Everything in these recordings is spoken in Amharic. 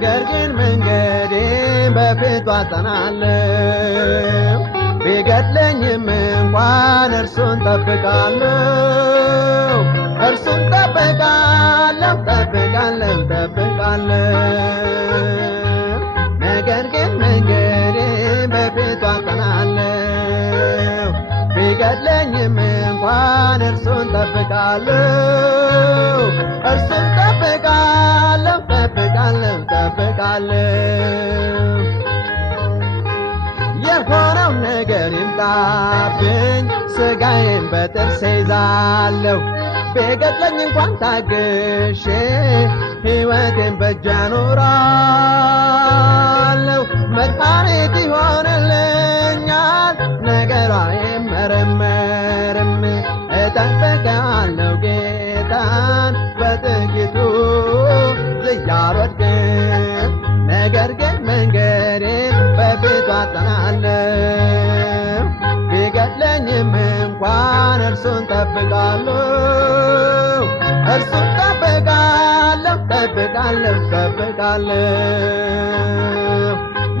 ነገር ግን መንገዴን በፊቱ አጸናለሁ ቢገድለኝም እንኳን እርሱን ጠብቃለሁ እርሱን ጠብቃለሁ ነገር ግን መንገዴን በፊቱ አጸናለሁ ቢገድለኝም እንኳን እርሱን ጠብቃለሁ እርሱን ጠብቃለሁ የሆነው ነገር ይምጣብኝ ስጋዬን በጥርሴ ይዛለሁ ቢገድለኝ እንኳን ታግሼ ሕይወቴን በእጄ አኖራለሁ መድኃኒት ይሆንልኛል ነገሯ አይመረመርም እጠብቃለሁ ጌታን በጥቂቱ ዝያልወድቅም ነገር ግን መንገዴን በፊቱ አጸናለሁ ቢገድለኝም እንኳን እርሱን ጠብቃለሁ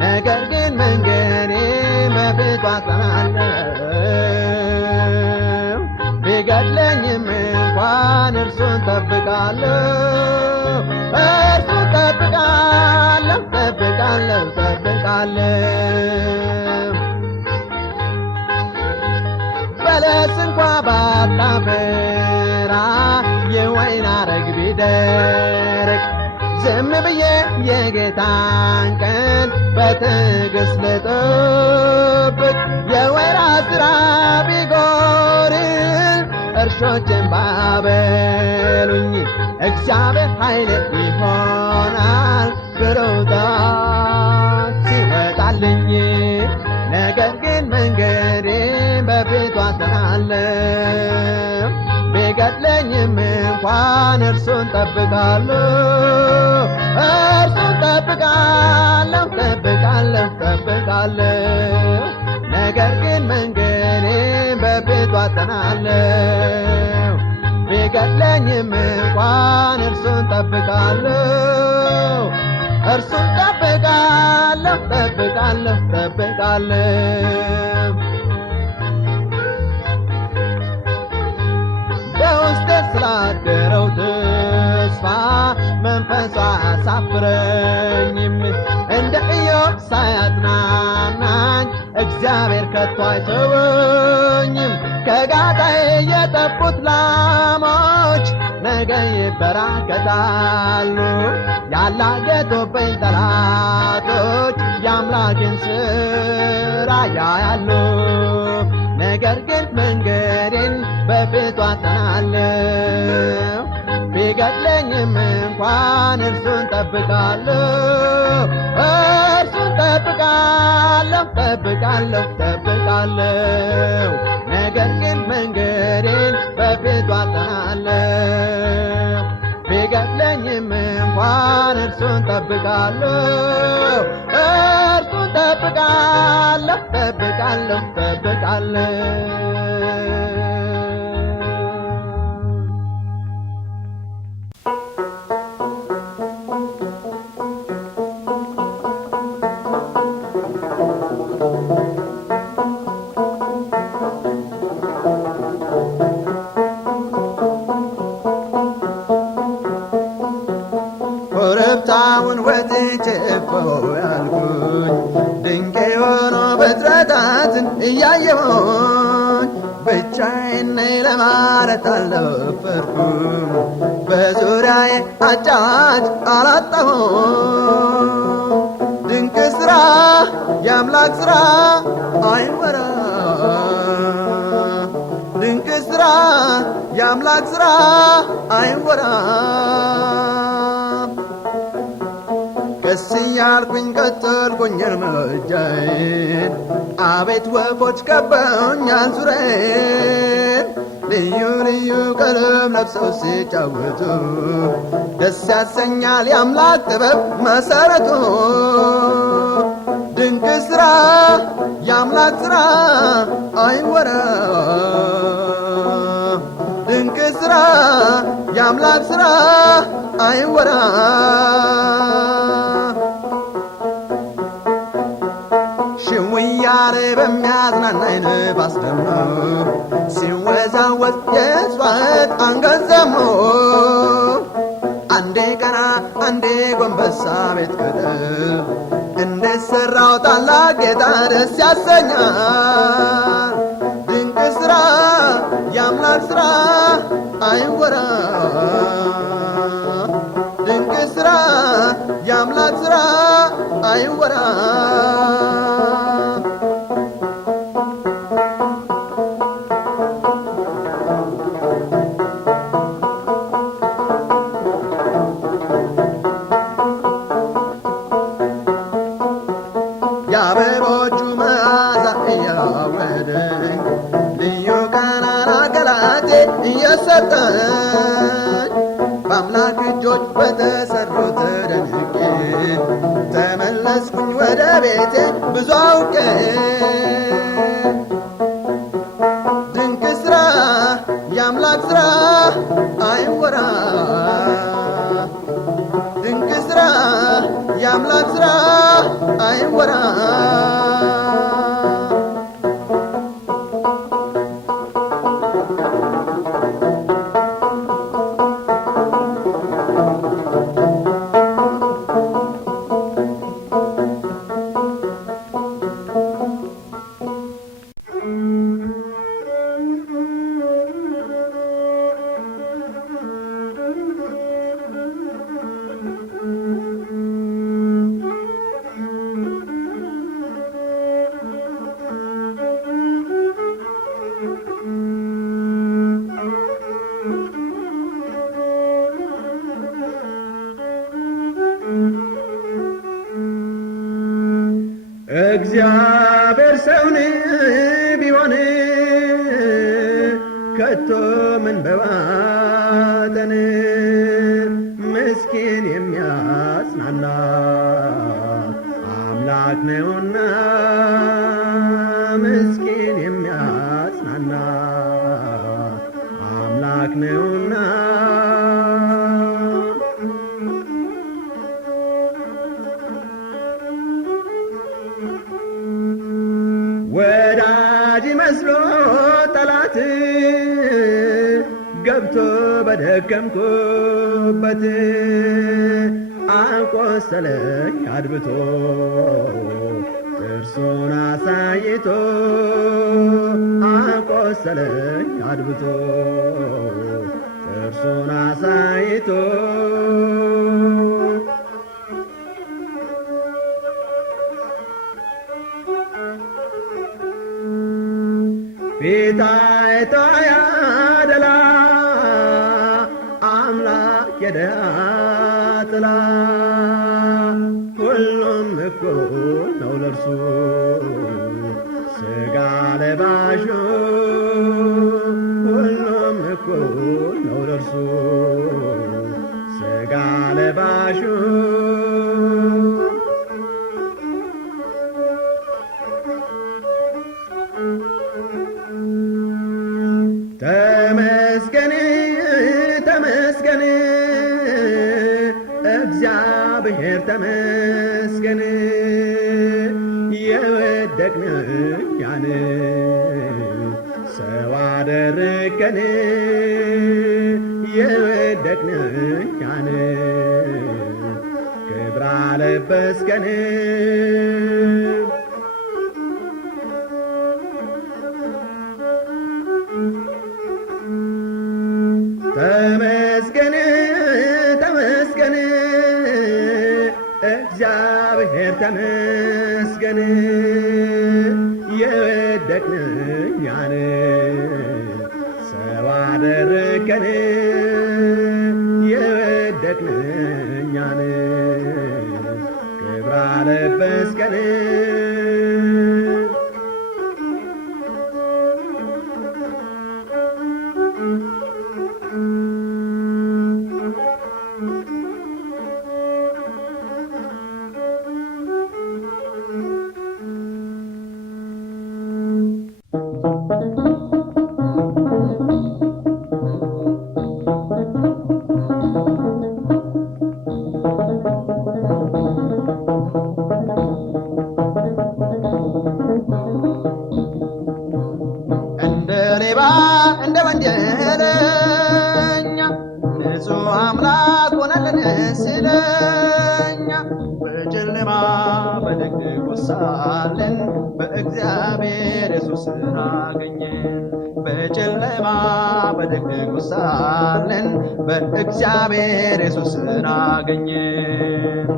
ነገር ግን መንገዴን በፊቱ አጸናለሁ ቢገድለኝም እንኳን እርሱን ጠብቃለሁ በለስ እንኳ ባታፈራ የወይን አረግ ቢደርቅ ዝም ብዬ የጌታን ቀን በትዕግስት ልጠብቅ የወይራ ስራ ቢጎርል እርሾችን ባበሉኝ እግዚአብሔር ኃይል ይሆናል ብሩታት ሲወጣልኝ ነገር ግን መንገዴን በፊቱ አጸናለሁ ቢገድለኝም እንኳን እርሱን ጠብቃለሁ ነገር ግን መንገዴን በፊቱ አጸናለሁ ቢገድለኝም እንኳን እርሱን ጠብቃለሁ በውስጤ ስላደረው ተስፋ መንፈሷ አያሳፍረኝም እንደ ኢዮብ ሳያጽናናኝ እግዚአብሔር ከቶ አይተወኝም ከጋጣዬ የጠፉት ላሞች ነገ ይበራከታሉ ያላገጡብኝ ጠላቶች የአምላክን ሥራ ያያሉ ነገር ግን መንገዴን በፊቱ አጸናለሁ ቢገድለኝም እንኳን እርሱን ጠብቃለሁ ነገር ግን መንገዴን በፊቱ አጸናለሁ ቢገድለኝም እንኳን እርሱን ጠብቃለሁ ኮረብታውን ወጥቼ ያልኩኝ ድንቅ የሆኑ ፍጥረታትን እያየሁኝ ብቻዬን ለማለት አልደፈርኩም በዙሪያዬ አጫዋች አላጣሁም ድንቅ ሥራ የአምላክ ሥራ አይወራ ድንቅ ሥራ የአምላክ ሥራ አይወራ ቀስ እያልኩኝ ቀጠልኩኝ እርምጃዬን አቤት ወፎች ከበውኛል ዙሪያዬን ልዩ ልዩ ቀለም ለብሰው ሲጫወቱ ደስ ያሰኛል የአምላክ ጥበብ መሠረቱ ድንቅ ሥራ የአምላክ ሥራ አይወራ ድንቅ ሥራ የአምላክ ሥራ አይወራ ወስ የስዋት አንገዘሞ አንዴ ቀና አንዴ ጎንበሳ ቤት ቅጥር እንዴት ሰራው ታላቅ ጌታ ደስ ያሰኛል። ድንቅ ሥራ የአምላክ ሥራ አይወራ። ድንቅ ሥራ የአምላክ ሥራ አይወራ። የአበቦቹ መዓዛ እያወደኝ ልዩ ቃናና ገላቴ እየሰጠኝ በአምላክ እጆች በተሰሩት ተደንቄ ተመለስኩኝ ወደ ቤቴ ብዙ አውቄ። ድንቅ ሥራ የአምላክ ሥራ አይወራ። ድንቅ ሥራ የአምላክ ሥራ አይወራ። እግዚአብሔር ሰውን ቢሆን ከቶ ምን በባተን ምስኪን የሚያጽናና አምላክ ነውና ምስኪን የሚያጽናና አምላክ ነውና ወዳጅ መስሎ ጠላት ገብቶ በደከምኩበት አቆሰለኝ አድብቶ ጥርሱን አሳይቶ አቆሰለኝ አድብቶ ጥርሱን አሳይቶ ፊት አይቶ ያደላ አምላክ የደሃ ጥላ ሁሉም እኩል ነው ለርሱ ሥጋ ለባሹ ሁሉም እኩል ነው ለርሱ ሥጋ ለባሹ ተመስገን ተመስገን እግዚአብሔር ተመስገን የወደቅን እኛን ሰው አደረገን የወደቅን እኛን ክብር አለበስከን ተመስገን ተመስገን እግዚአብሔር ተመስገን የወደቅን እኛን ሰው አደረገን የወደቅን እኛን ክብር አለበስከን አምላክ ሆነልን ስለኛ በጨለማ በድቅድቁ ሳለን በእግዚአብሔር ኢየሱስን አገኘን። በጨለማ በድቅድቁ ሳለን በእግዚአብሔር ኢየሱስን አገኘን።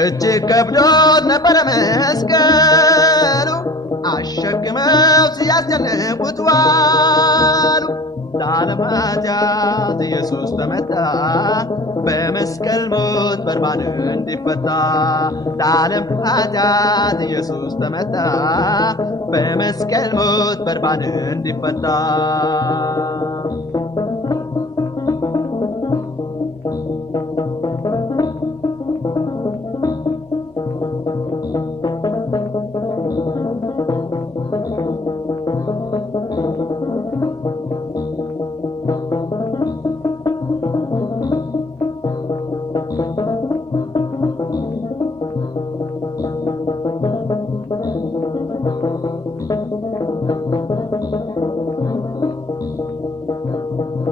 እጅግ ከብዶት ነበረ መስቀሉ አሸክመው ሲያስጨንቁት ዋሉ። ለዓለም ኃጢአት ኢየሱስ ተመታ በመስቀል ሞት በርባን እንዲፈታ። ለዓለም ኃጢአት ኢየሱስ ተመታ በመስቀል ሞት በርባን እንዲፈታ።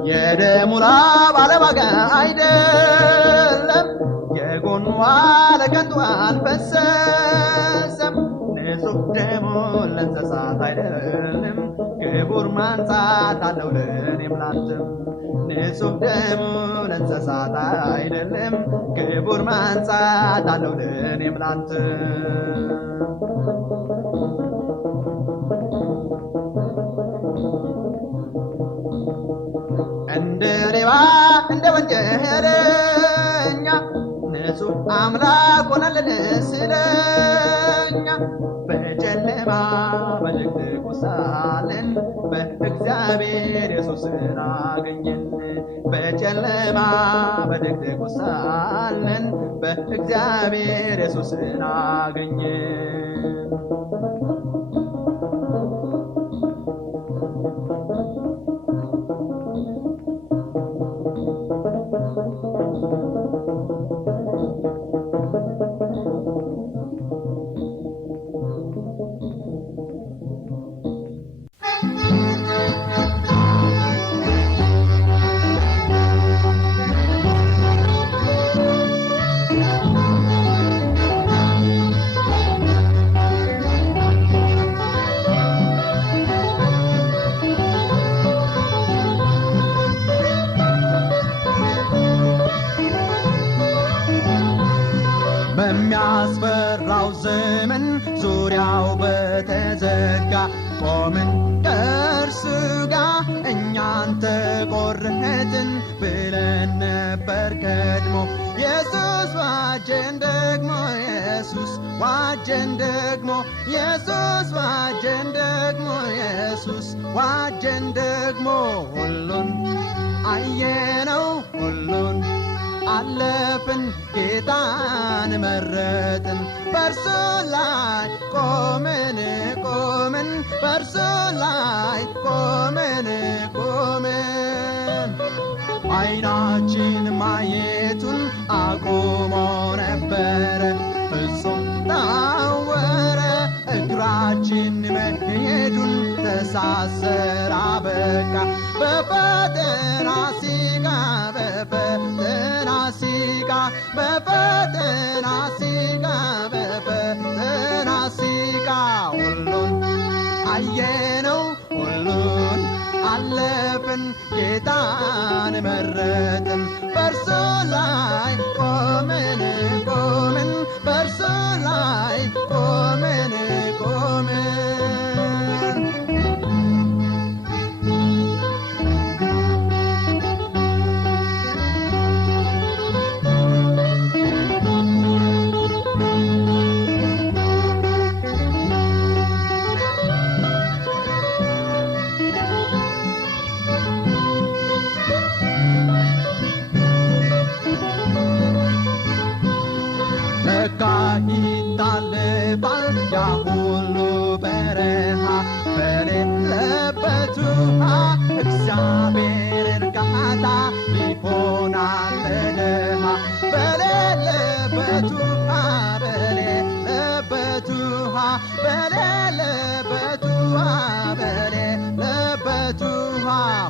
የደሙ ላብ አለዋጋ አይደለም፣ የጎኑ ለከንቱ አልፈሰሰም። ንጹሕ ደሙ ለእንስሳት አይደለም፣ ክቡር ማንጻት አለው ለእኔም ላንተም። ንጹሕ ደሙ ለእንስሳት አይደለም፣ ክቡር ማንጻት አለው ለእኔም ላንተም። እንደ ሌባ እንደ ወንጀለኛ ንጹሕ አምላክ ሆነልን ስለኛ። በጨለማ በድቅድቁ ሳለን በእግዚአብሔር ኢየሱስን አገኘን። በጨለማ በድቅድቁ ሳለን በእግዚአብሔር ኢየሱስን አገኘን። በሚያስፈራው ዘመን ዙሪያው በተዘጋ ቆምን ከእርሱ ጋር እኛን ተቆረጥን ብለን ነበር ቀድሞ። ኢየሱስ ዋጀን ደግሞ ኢየሱስ ዋጀን ደግሞ ኢየሱስ ዋጀን ደግሞ ኢየሱስ ዋጀን ደግሞ። ሁሉን አየነው ሁሉን አለፍን ጌታን መረጥን። በእርሱ ላይ ቆምን ቆምን በእርሱ ላይ ቆምን ቆምን። ዓይናችን ማየቱን አቁሞ ነበረ ፍጹም ታወረ። እግራችን መሄዱን ተሳሰረ አበቃ። በፈተና ሲጋ በፈተና ሲጋ በፈተና ሲጋ በፈተና ሲጋ። ሁሉን አየነው ሁሉን አለፍን ጌታን መረጥን። በእርሱ ላይ ቆምን ቆምን በእርሱ ላይ ቆምን ቆምን።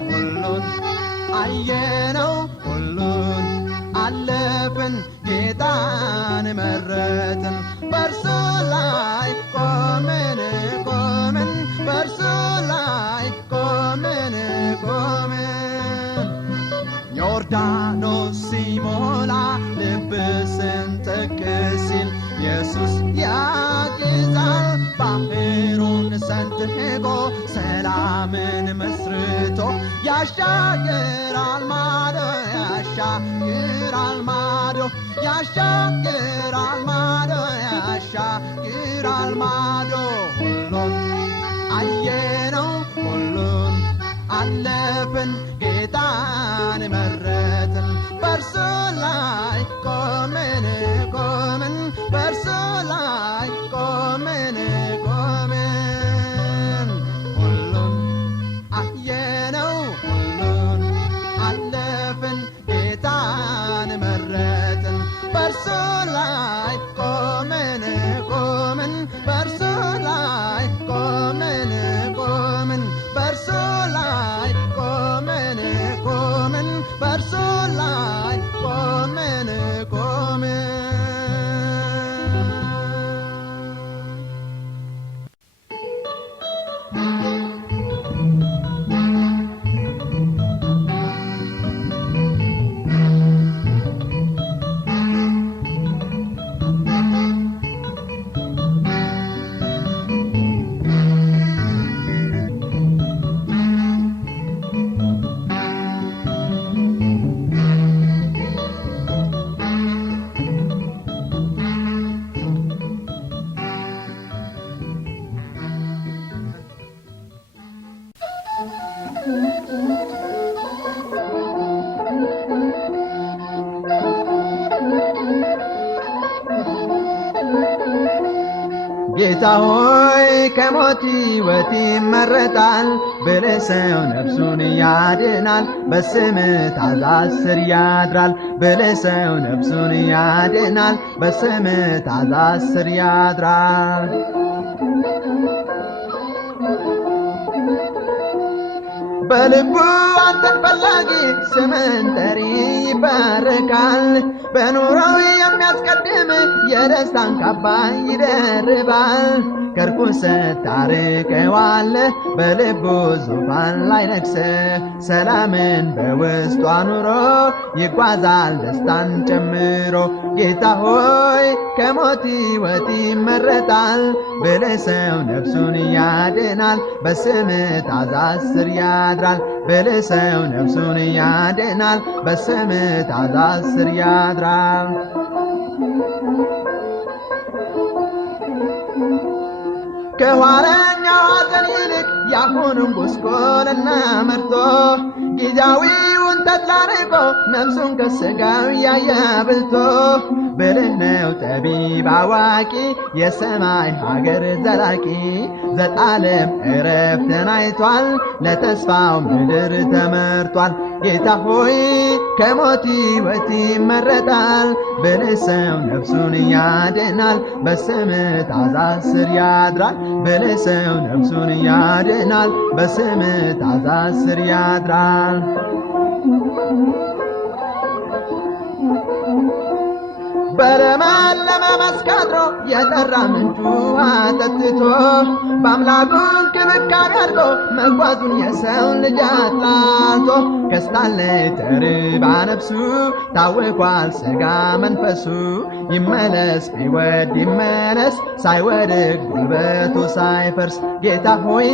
ሁሉን አየነው ሁሉን አለፍን ጌታን መረጥን በእርሱ ላይ ቆምን በእርሱ ላይ ቆምን ዮርዳኖስ ሲሞላ ልብ ስንጥቅ ሲል ኢየሱስ ያግዛል ባህሩን ሰንጥቆ ሰላምን መስርቶ ያሻግራል ማዶ ያሻግራል ማዶ ሁሉን አየነው ሁሉን አለፍን ጌታን መረጥን በእርሱ ላይ ቆምን በእርሱ ላይ ቆምን ሁሉን አየነው ሁሉን አለፍን ጌታን መረጥን በእርሱ ላይ ቆምን በእርሱ ላይ ቆምን በእርሱ ላይ ቆምን በእርሱ ላይ ቆምን ጌታ ሆይ ከሞት ሕይወት ይመረጣል ብለህ ሰው ነፍሱን ያድናል በስምህ ትእዛዝ ስር ያድራል ብለህ ሰው ነፍሱን ያድናል በስምህ ትእዛዝ ስር ያድራል በልቡ አንተን ፈላጊ ስምህን ጠሪ ይባረካል በኑሮው የሚያስቀድም የደስታን ካባ ይደርባል ከርኩሰት ታርቀዋለህ በልቡ ዙፋን ላይ ነግሰህ ሰላምን በውስጡ አኑሮ ይጓዛል ደስታን ጨምሮ ጌታ ሆይ ከሞት ሕይወት ይመረጣል ብለህ ሰው ነፍሱን ያድናል በስምህ ትእዛዝ ስር ያድራል ብለህ ሰው ነፍሱን ያድናል በስምህ ትእዛዝ ስር ያድራል ከኋለኛው ሐዘን ይልቅ ያሁኑን ጉስቁልና መርጦ ጊዜያዊውን ተድላ ርቆ ነፍሱን ከሥጋው ያየ አብልቶ ብልህ ነው ጠቢብ አዋቂ የሰማይ ሀገር ዘላቂ ዘላለም ዕረፍትን አይቷል ለተስፋው ምድር ተመርጧል ጌታ ሆይ ከሞት ሕይወት ይመረጣል ብልህ ሰው ነፍሱን ያድናል በስምህ ትእዛዝ ስር ያድራል ብልህ ሰው ነፍሱን ያድናል በስምህ ትእዛዝ ስር ያድራል በለመለመ መስክ አድሮ የጠራ ምንጩ አጠጥቶ በአምላኩ እንክብካቤ አድርጎ መጓዙን የሰው ልጅ አጥላልቶ ከስታለች ተርባ ነፍሱ ታውኳል ሥጋ መንፈሱ ይመለስ ቢወድ ይመለስ ሳይወድቅ ጉልበቱ ሳይፈርስ ጌታ ሆይ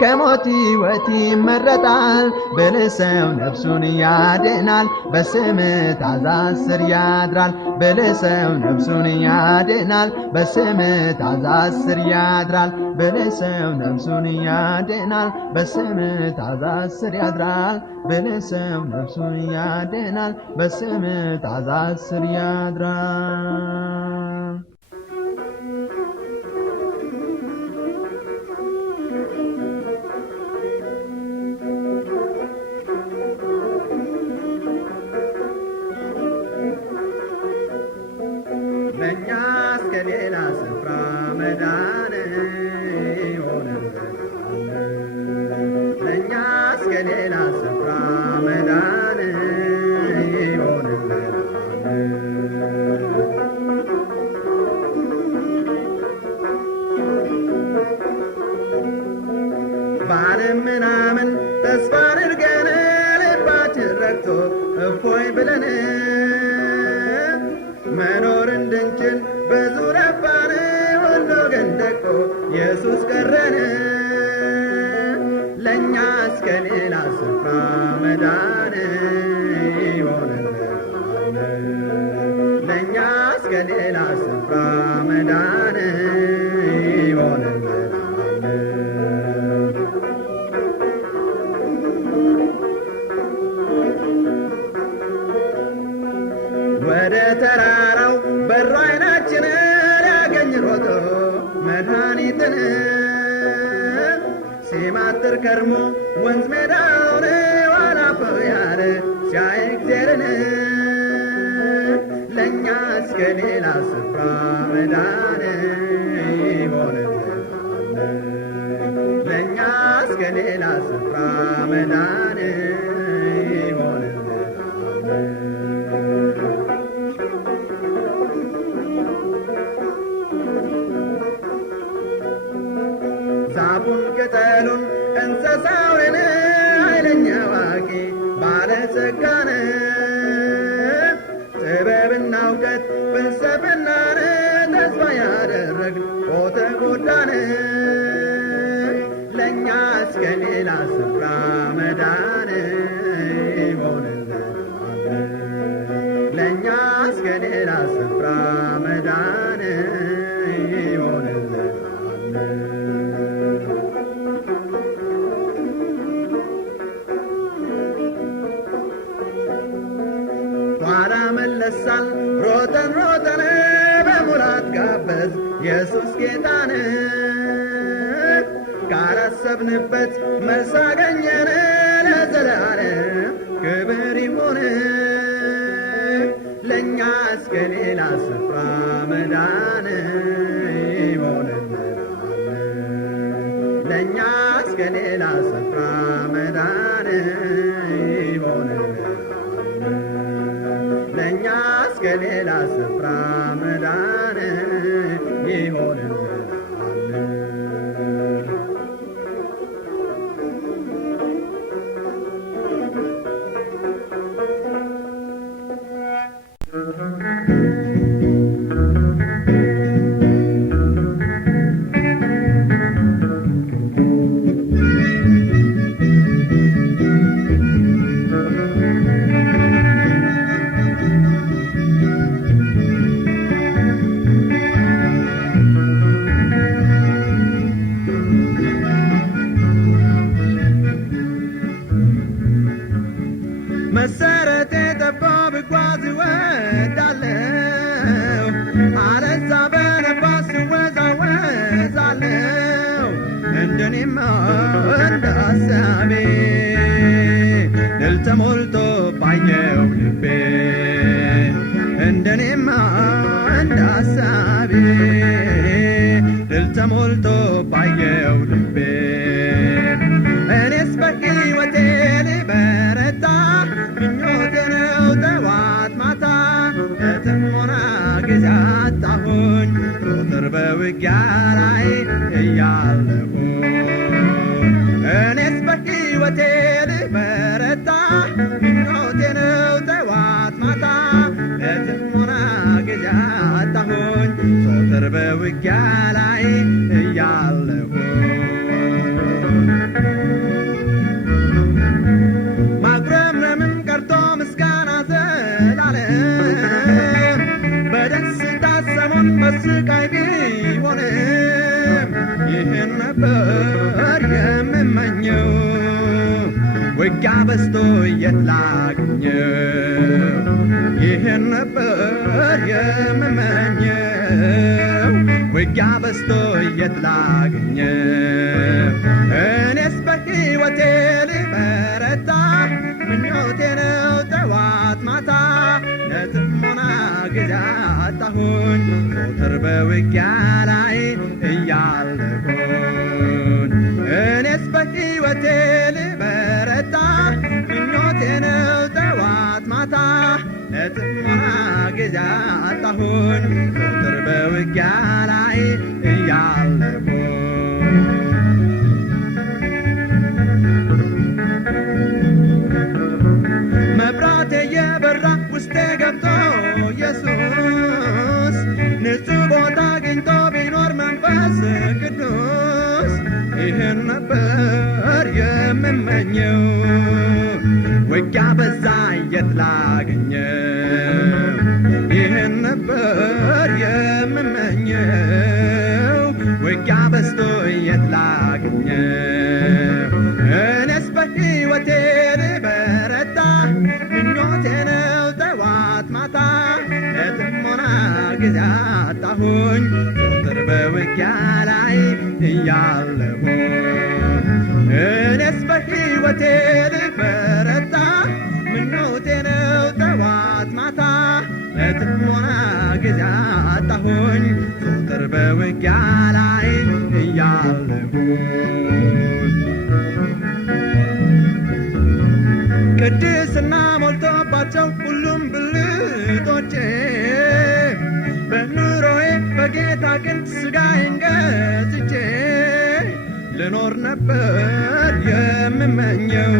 ከሞት ሕይወት ይመረጣል ብልህ ሰው ነፍሱን ያድናል በስምህ ትእዛዝ ስር ያድራል ብልህ ሰው ነፍሱን ያድናል በስምህ ትእዛዝ ስር ያድራል ብልህ ሰው ነፍሱን ያድናል በስምህ ትእዛዝ ስር ያድራል ብልህ ሰው ነፍሱን ያድናል በስምህ ትእዛዝ ስር ያድራል ለእኛስ ከሌላ ስፍራ መዳን ይሆንልናል። ለእኛስ ከሌላ ስፍራ መዳን ይሆንልናል። ባለም ምናምን ተስፋ አድርገን ልባችን ረክቶ እፎይ ብለን መኖር እንድንችል ብዙ ለፋን፣ ሁሉ ግን ደቆ ኢየሱስ ቀረን። ለእኛስ ከሌላ ስፍራ መዳን ይሆንልናል። ለእኛስ ከሌላ ስፍራ መዳን ይሆንልናል። ወደ ተራራው በሩ ዓይናችንን ሊያገኝ ሮጦ መድኃኒትን ሲማትር ከርሞ ወንዝ ሜዳውን ዋላፈው ያለ ሲያይ እግዜርን ለእኛስ ከሌላ ስፍራ መዳን ይሆንልናል። ለእኛስ ከሌላ ስፍራ መዳን ይሆንልናል። ዛፉን ቅጠሉን እንስሳውን ኃይለኛ አዋቂ ባለጸጋን ጥበብና እውቀት ፍልስፍናን ተስፋ ያደረግን ተጎዳን። ለእኛስ ከሌላ ስፍራ መዳን ይሆንልናል። ለእኛስ ከሌላ ስፍራ መዳን ይሆንልናል። ኋላ መለሳል ሮጠን ሮጠን በሙላት ጋበዝ ኢየሱስ ጌታን ካላሰብንበት መልስ አገኘን ለዘላለም ክብር ይሁን። ለእኛስ ከሌላ ስፍራ መዳን ይሆንልናል። ለእኛስ ከሌላ ስፍራ መዳን ይሆንልናል። ለእኛስ ከሌላ ስፍራ መዳን ይሆንልናል። መሰረቴ ጠቦ ብጓዝ እወዳለሁ፣ አለዛ በነፋስ እወዛወዛለሁ። እንደኔማ እንደ ሐሳቤ ድል ተሞልቶ ባየው ልቤ፣ እንደኔማ እንደ ሐሳቤ ድል ተሞልቶ ባየው ልቤ። እኔስ በሕይወቴ ልበረታ ምኞቴ ነው ጠዋት ማታ፣ ለጥሞና ጊዜ አጣሁኝ ቁጥር በውጊያ ላይ እያለሁኝ። እኔስ በሕይወቴ ልበረታ ምኞቴ ነው ጠዋት ማታ፣ ለጥሞና ጊዜ አጣሁኝ ቁጥር በውጊያ ላይ እያለሁኝ። ማጉረምረምም ቀርቶ ምስጋና ዘላለም፣ በደስታ ሰሞን በስቃይ ቢሆንም ይህን ነበር የምመኘው። ውጊያ በዝቶ የት ላግኘው? ይህን ነበር የምመኘው። ውጊያ በዝቶ የት ላግኘው? እኔስ በሕይወቴ ልበረታ ምኞቴ ነው ጠዋት ማታ፣ ለጥሞና ጊዜ አጣሁኝ ዞትር በውጊያ ላይ እያለሁኝ እኔስ በሕይወቴ ልበረታ ምኞቴ ነው ጠዋት ማታ ለጥሞና ጊዜ አጣሁኝ ዞትር በውጊያ ላይ እያለሁኝ መብራቴ የበራ ውስጤ ገብቶ ኢየሱስ ንጹሕ ቦታ አግኝቶ ቢኖር መንፈስ ቅዱስ ይህን ነበር የምመኘው ውጊያ በዛ የት ላገኘው ይህን ነበር የምመኘው ውጊያ በዝቶ የት ላገኘው እኔስ በሕይወቴ ልበረታ ምኞቴ ነው ጠዋት ማታ ለጥሞና ጊዜ አጣሁኝ ዞትር በውጊያ ላይ እያለሁኝ እኔስ በሕይወቴ ልበረታ ምኞቴ ነው ጠዋት ማታ ለጥሞና ጊዜ አጣሁኝ ዞትር በውጊያ ላይ እያለሁኝ ቅድስና ሞልቶባቸው ሁሉም ብልቶቼ በኑሮዬ በጌታ ግን ሥጋዬን ገዝቼ ልኖር ነበር የምመኘው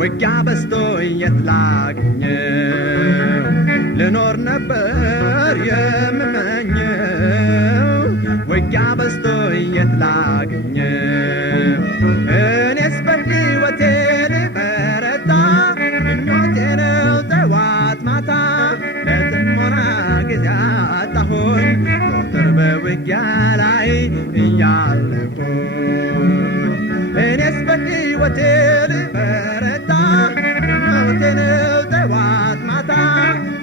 ውጊያ በዝቶ የት ላገኘው ልኖር ነበር የምመኘው ውጊያ በዝቶ የት ላገኘው እኔስ በሕይወቴ ልበረታ ምኞቴ ነው ጠዋት ማታ ለጥሞና ጊዜ አጣሁኝ ዞትር በውጊያ ላይ እያለሁኝ እኔስ በሕይወቴ ልበረታ ምኞቴ ነው ጠዋት ማታ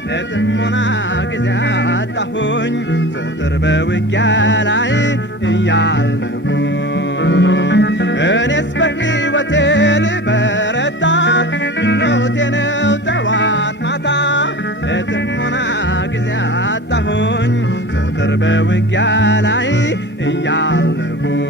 ለጥሞና ጊዜ አጣሁኝ ዞትር በውጊያ ላይ እያለሁኝ እኔስ በሕይወቴ ልበረታ ምኞቴ ነው ጠዋት ማታ ለጥሞና ጊዜ አጣሁኝ ዞትር በውጊያ ላይ እያለሁኝ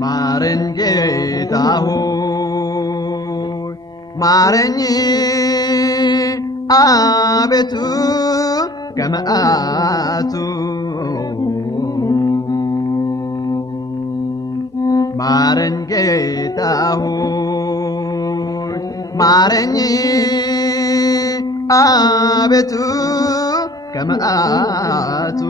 ማረኝ ጌታ ሆይ ማረኝ አቤቱ ከመዓቱ ማረኝ ጌታ ሆይ ማረኝ አቤቱ ከመዓቱ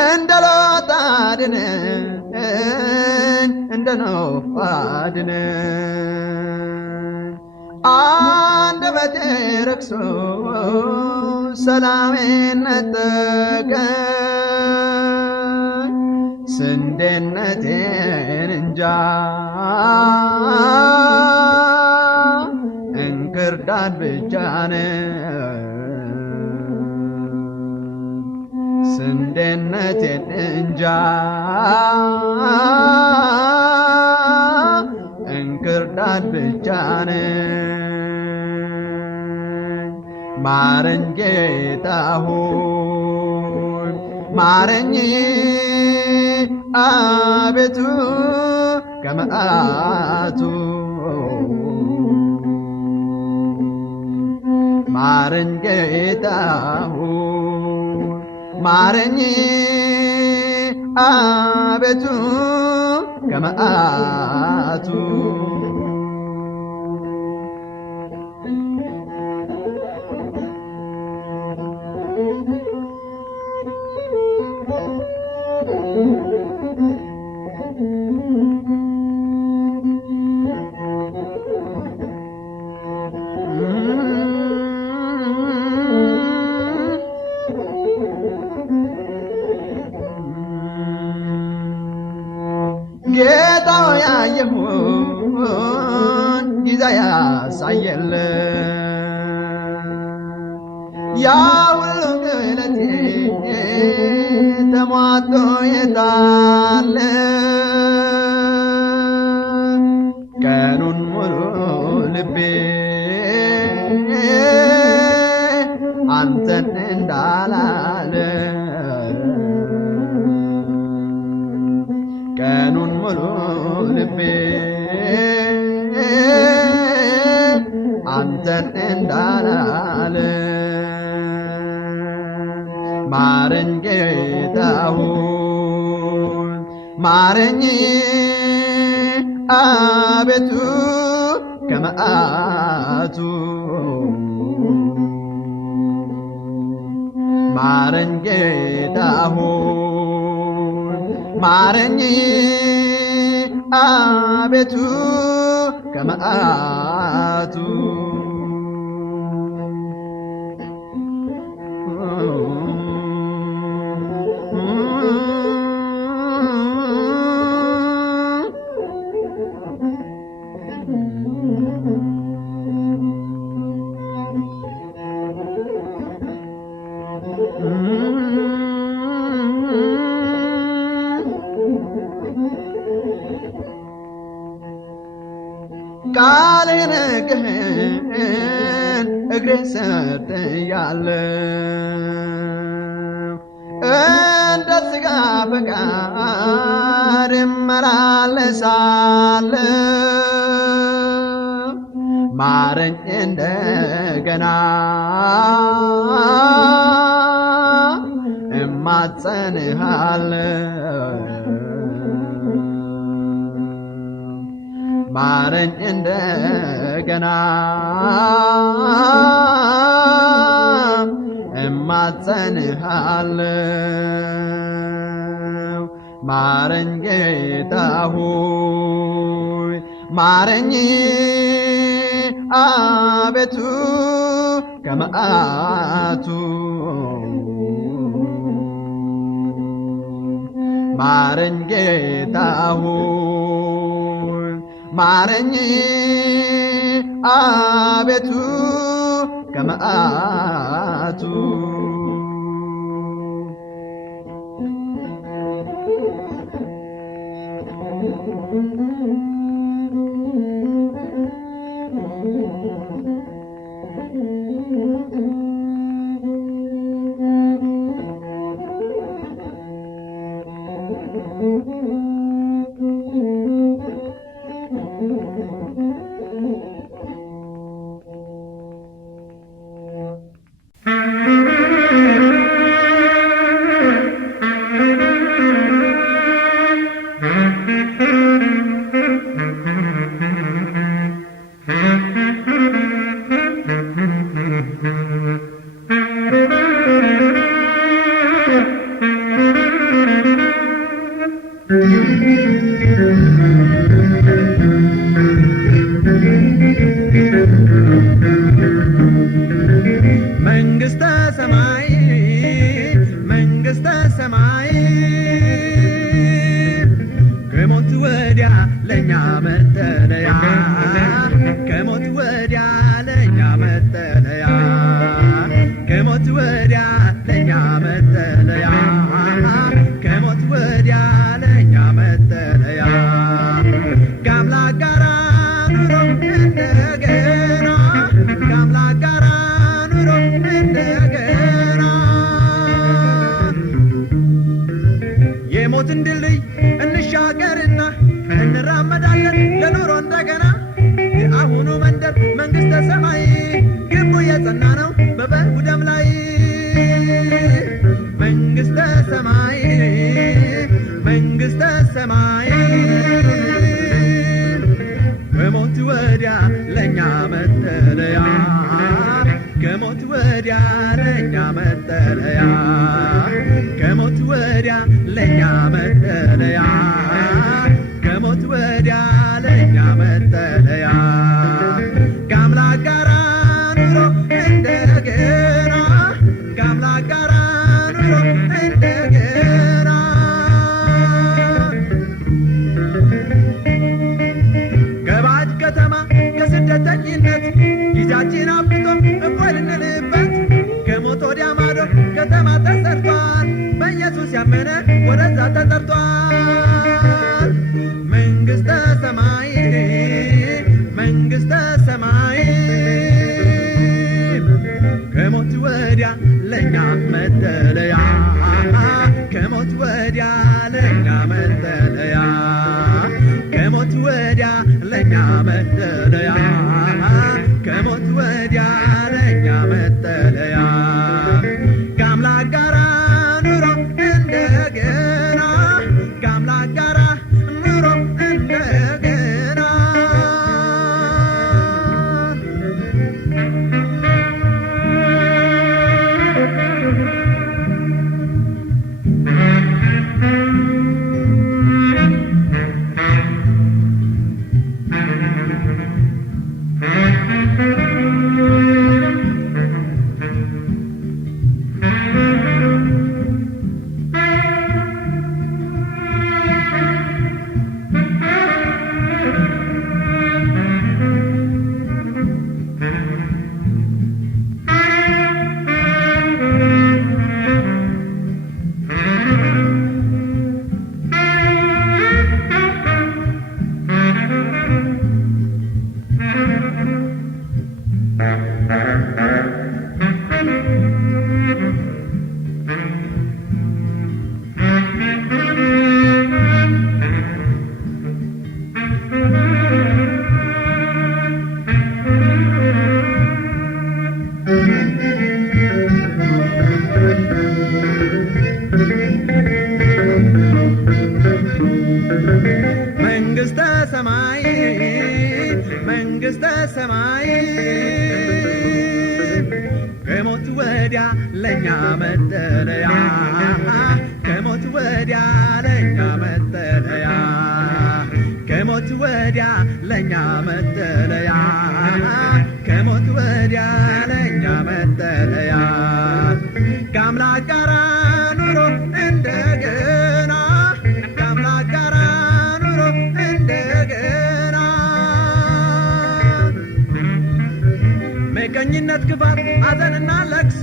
እንደ ሎጥ አድነን እንደ ኖህ አድነን አንደበቴ ረክሶ ሰላሜን ነጠቀኝ ስንዴነቴን እንጃ እንክርዳድ ብቻ ነው ስንዴነቴን እንጃ እንክርዳድ ብቻ ነኝ ማረኝ ጌታ ሆይ ማረኝ አቤቱ ከመዓቱ ማረኝ ጌታ ሆይ ማረኝ አቤቱ ከመዓቱ ጌታው ያየሁን ጊዜ ያሳየለ ያ ሁሉ ገለቴ ተሟጦ የታለ ቀኑን ሙሉ ልቤ አንተን እንዳላለ ቀኑን ሙሉ ልቤ አንተን እንዳላለ ማረኝ ጌታ ሆይ ማረኝ አቤቱ ከመዓቱ ማረኝ ጌታ ሆይ ማረኝ አቤቱ ከመዓቱ ቃልህን እግሬን ሰጥያለሁ እንደ ሥጋ ፈቃድ እመላለሳለሁ ማረኝ እንደገና እማጸንሃለሁ ማረኝ እንደገና እማጸንሃለሁ ማረኝ ጌታ ሆይ ማረኝ አቤቱ ከመዓቱ ማረኝ ጌታ ሆይ ማረኝ አቤቱ ከመዓቱ መንግሥተ ሰማይ መንግሥተ ሰማይ ከሞት ወዲያ ለኛ መጠለያ ከሞት ወዲያ ለኛ መጠለያ ከሞት ወዲያ ለኛ መጠለያ ከሞት ወዲያ ለኛ መጠለያ ከአምላክ ጋራ ኑሮ እንደገና ከአምላክ ጋራ ኑሮ እንደገና የሞትን ድልድይ እንሻገርና እንራመዳለን ለኑሮ እንደገና የአሁኑ መንደር መንግሥተ ሰማይ ግቡ የጸና ነው ወዲያ ለኛ መጠለያ ከሞት ወዲያ ለኛ መጠለያ ከሞት ወዲያ ለኛ መጠለያ ከአምላክ ጋር ኑሮ እንደገና ከአምላክ ጋር ኑሮ እንደገና ከባዕድ ከተማ ከስደተኝነት ጊዜያችን አብቅቶ እፎይ ልንልበት ከሞት ወዲያ ማዶ ከተማ ተሰርቷል በኢየሱስ ያመነ ወደዛ ተጠርቷል መንግሥተ ሰማይ መንግሥተ ሰማይ ከሞት ወዲያ ለኛ መጠለያ ከሞት ወዲያ ለኛ መጠለያ ከሞት ወዲያ ለኛ መጠለያ ከሞት ወዲያ ለኛ መጠለያ ከአምላክ ጋር ኑሮ እንደገና ከአምላክ ጋር ኑሮ እንደገና መንግሥተ ሰማይ መንግሥተ ሰማይ ከሞት ወዲያ ለኛ መጠለያ ከሞት ወዲያ ለኛ መጠለያ ከሞት ወዲያ ለኛ መጠለያ ከሞት ወዲያ ለኛ መጠለያ ከአምላክ ጋር ኑሮ እንደገና ከአምላክ ጋር ኑሮ እንደገና ምቀኝነት ክፋት ሐዘንና ለቅሶ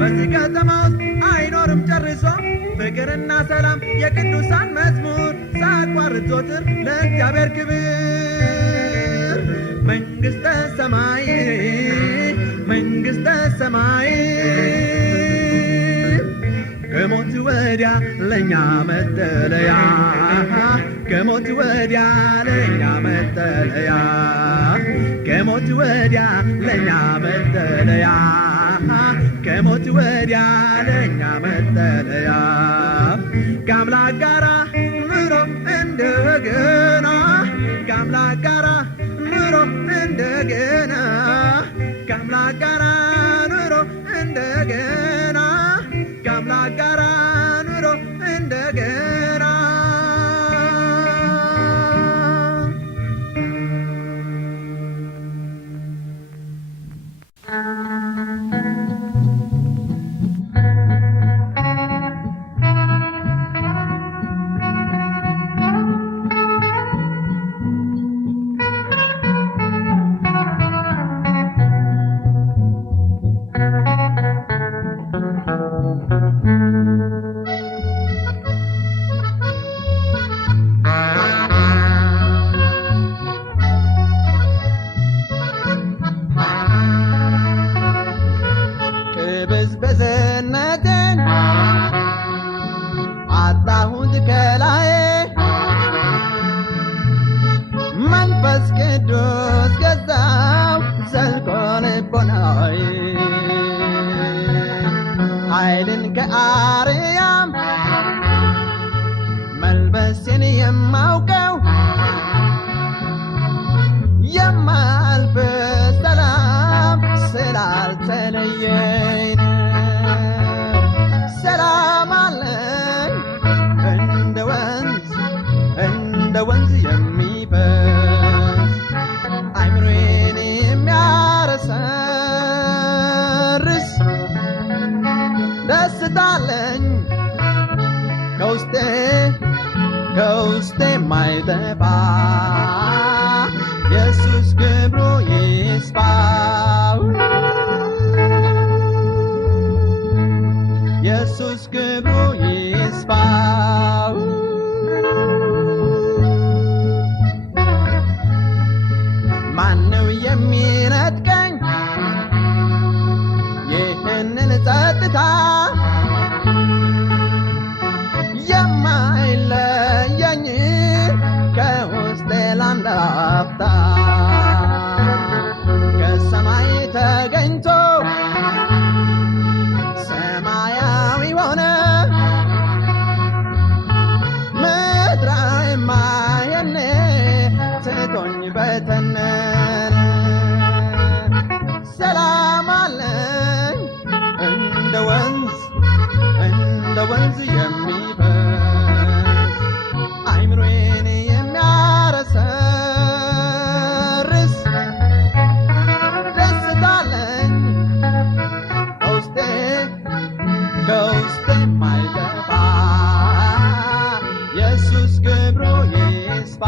በዚህ ከተማ ውስጥ አይኖርም ጨርሶ ፍቅርና ሰላም የቅዱሳን መዝሙር ሳያቋርጥ ዘወትር ለእግዚአብሔር ክብር መንግሥተ ሰማይ መንግሥተ ሰማይ ከሞት ወዲያ ለኛ መጠለያ ከሞት ወዲያ ለኛ መጠለያ ከሞት ወዲያ ለኛ መጠለያ ከሞት ወዲያ ለኛ መጠለያ ከአምላክ ጋር ኑሮ እንደገና ከአምላክ ጋር ኑሮ እንደገና ከአምላክ ጋር ኑሮ እንደገና ከአምላክ ጋር ኑሮ እንደገና ቅብዝብዝነትን አጣሁት ከላይ መንፈስ ቅዱስ ገዛው ዘልቆ ልቦናዬ ኃይልን ከአርያም መልበስን የማውቀው የማልፍ ሰላም ስላልተለየ ደስታለኝ ከውስጤ ማይጠፋ ኢየሱስ ክብሩ ይስፋ ኢየሱስ ክብሩ ይስፋ ማነው የሚነጥቀኝ ይህንን ጸጥታ የማይለየኝ ከውስጤ ላንድ አፍታ ከሰማይ ተገኝቶ ሰማያዊ ሆነ ምድራዊማ የኔ ትቶኝ በተነነ ሰላም አለኝ እንደ ወንዝ የሚፈስ አይምሮዬን የሚያረሰርስ ደስታለኝ ከውስጤ ማይጠፋ ኢየሱስ ክብሩ ይስፋ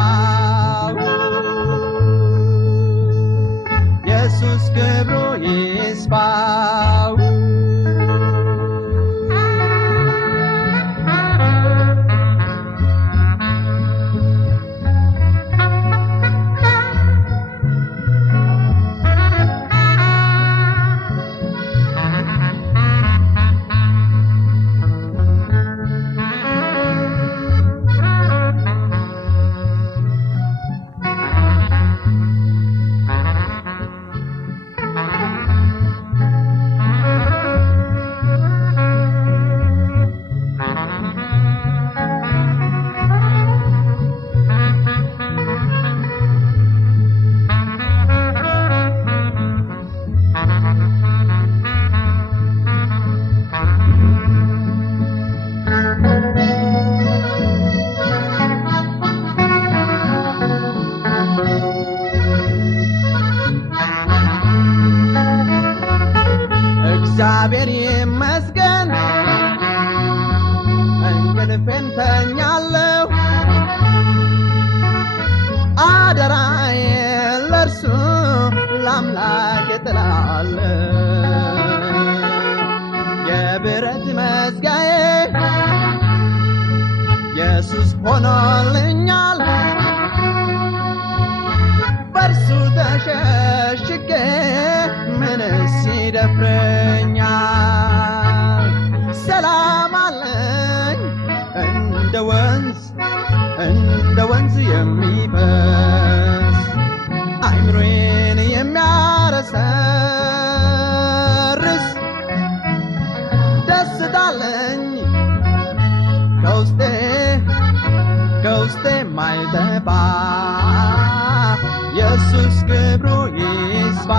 ኢየሱስ ክብሩ ይስፋ እግዚአብሔር ይመስገን እንቅልፌን ተኛለሁ አደራዬን ለእርሱ ለአምላክ እጥላለሁ የብረት መዝጊያዬ ኢየሱስ ሆኖልኛል በእርሱ ተሸሽጌ ምንስ ይደፍረኛል ሰላም አለኝ እንደ ወንዝ የሚፈስ አይምሮዬን የሚያረሰርስ ደስታለኝ ከውስጤ ማይጠፋ ኢየሱስ ክብሩ ይስፋ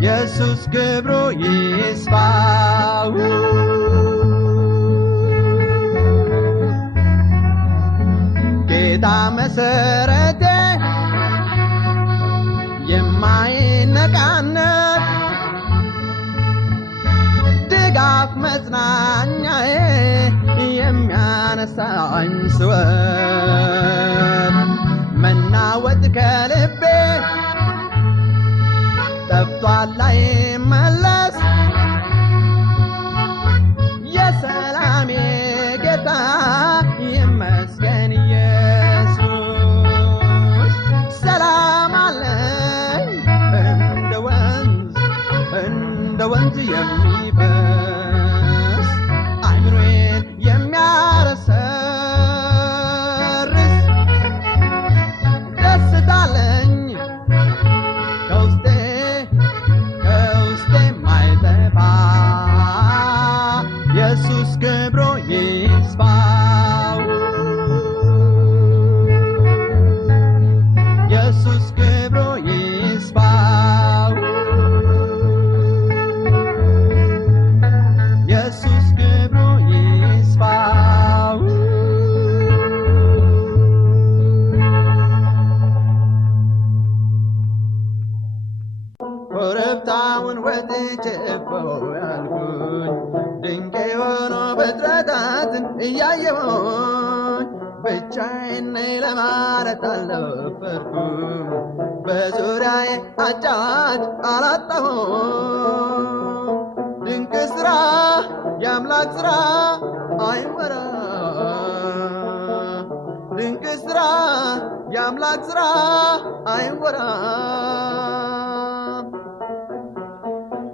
ኢየሱስ ክብሩ ይስፋ ጌታ መሰረቴ የማይነቃነቅ ድጋፍ መጽናኛዬ የሚያነሳኝ ስወድ መናወጥ ከልቤ ጠፍቷል ላይመለስ የሰላሜ ጌታ ይመስገን ኢየሱስ ሰላም አለኝ እንደ ወንዝ የሚፈስ አይምሮዬን የሚያረሰርስ ደስታለኝ ከውስጤ ማይጠፋ ኢየሱስ ክብሩ ይስፋ ኢየሱስ ክብሩ ይስፋ ኮረብታውን ወጥቼ ያልኩኝ ድንቅ የሆኑ ፍጥረታትን እያየሁኝ ብቻዬን ነኝ ለማለት አልደፈርኩም። በዙሪያዬ አጫዋች አላጣሁም። ድንቅ ሥራ የአምላክ ሥራ አይወራ። ድንቅ ሥራ የአምላክ ሥራ አይወራ።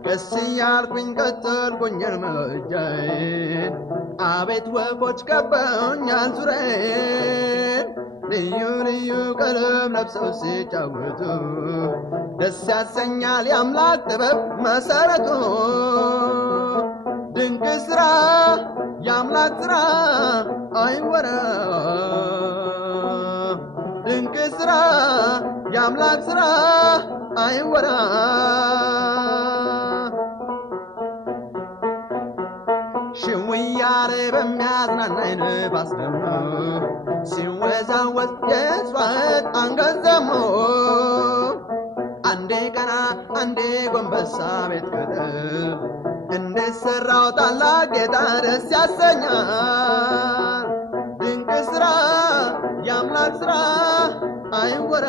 ቀስ እያልኩኝ ቀጠልኩኝ እርምጃዬን። አቤት ወፎች ከበውኛል ዙሪያዬን። ልዩ ልዩ ቀለም ለብሰው ሲጫወቱ ደስ ያሰኛል የአምላክ ጥበብ መሠረቱ። ድንቅ ሥራ የአምላክ ሥራ አይወራ። ድንቅ ሥራ የአምላክ ሥራ አይወራ። ሽው እያለ በሚያዝናናኝ ነፋስ ደግሞ ሲወዛወዝ የእጽዋት አንገት ዘሞ አንዴ ቀና አንዴ ጎንበሳ ቤት ቅጥር እንዴት ሠራው ታላቅ ጌታ ደስ ያሰኛል። ድንቅ ሥራ የአምላክ ሥራ አይወራ።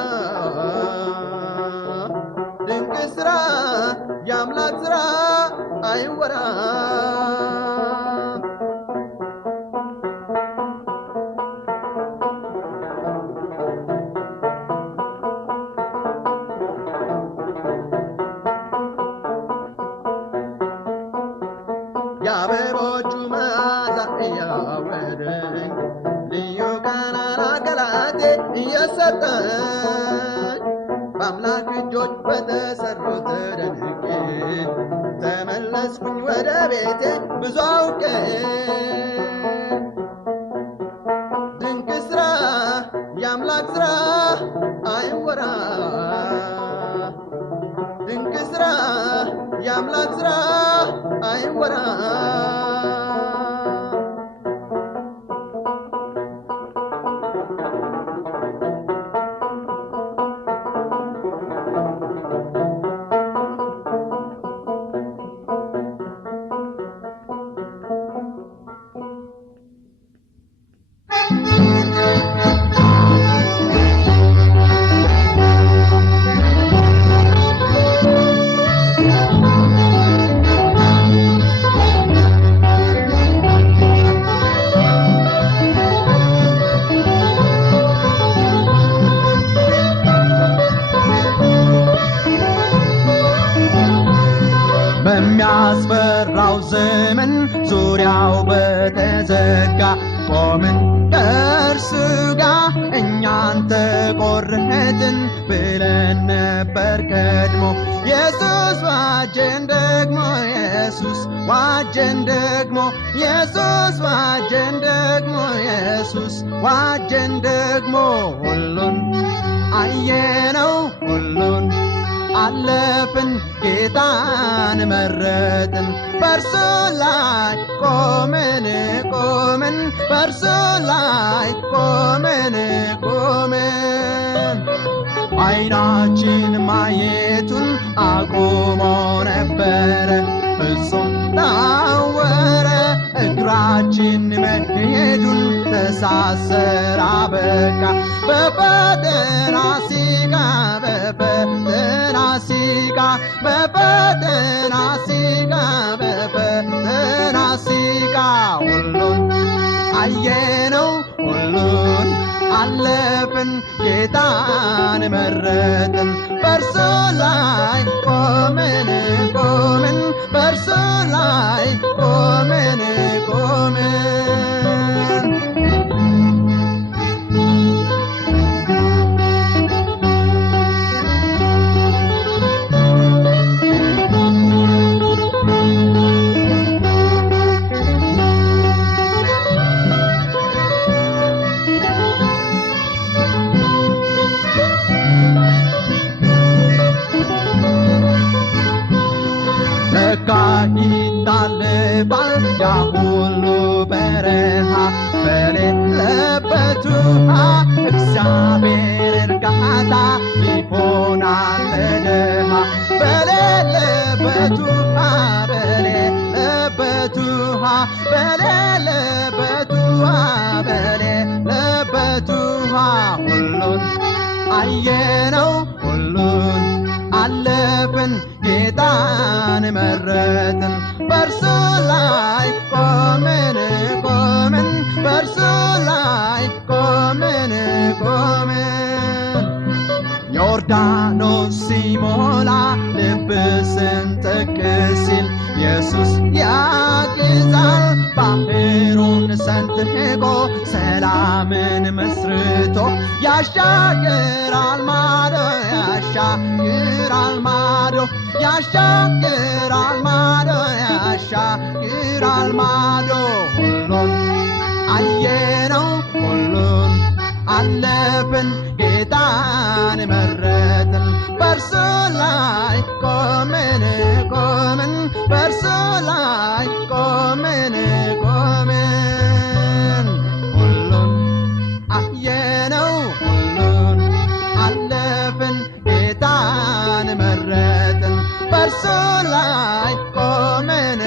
ድንቅ ሥራ የአምላክ ሥራ አይወራ። የአበቦቹ መዓዛ እያወደኝ ልዩ ቃናና ገላቴ እየሰጠኝ በአምላክ እጆች በተሠሩት ተደንቄ ተመለስኩኝ ወደ ቤቴ ብዙ አውቄ። ድንቅ ሥራ የአምላክ ሥራ አይወራ። ድንቅ ሥራ የአምላክ ሥራ አይወራ። በሚያስፈራው ዘመን ዙሪያው በተዘጋ ቆምን ከእርሱ ጋር እኛን ተቆረጥን ብለን ነበር ቀድሞ። ኢየሱስ ዋጀን ደግሞ ኢየሱስ ዋጀን ደግሞ ኢየሱስ ዋጀን ደግሞ ኢየሱስ ዋጀን ደግሞ ሁሉን አየነው ሁሉን አለፍን ጌታን መረጥን በእርሱ ላይ ቆምን ቆምን በእርሱ ላይ ቆምን ቆምን። ዓይናችን ማየቱን አቁሞ ነበረ ፍጹም ታወረ። እግራችን መሄዱን ተሳሰረ አበቃ በፈተና ሲቃ በፈተና ሲቃ በፈተና ሲቃ በፈተና ሲቃ ሁሉን አየነው ሁሉን አለፍን ጌታን መረጥን በእርሱ ላይ ቆምን ቆምን በእርሱ ላይ ቆምን ቆምን። ይታለፋል ያ ሁሉ በረሃ በሌለበት ውሃ እግዚአብሔር እርጋታ ይሆናል ለድሃ። በሌለበት ውሃ በሌለበት ውሃ ሁሉን አየነው ሁሉን አለፍን ጌታን መረጥን በእርሱ ላይ ቆምን በእርሱ ላይ ቆምን ዮርዳኖስ ሲሞላ ልብ ስንጥቅ ሲል ኢየሱስ ያግዛል ባህሩን ሰንጥቆ ሰላምን መስርቶ ያሻግራል ማዶ ያሻግራል ማዶ ሁሉን አየነው ሁሉን አለፍን ጌታን መረጥን በእርሱ ላይ ቆምን በእርሱ ላይ ቆምን ሁሉን አየነው ሁሉን አለፍን ጌታን መረጥን በእርሱ ላይ ቆምን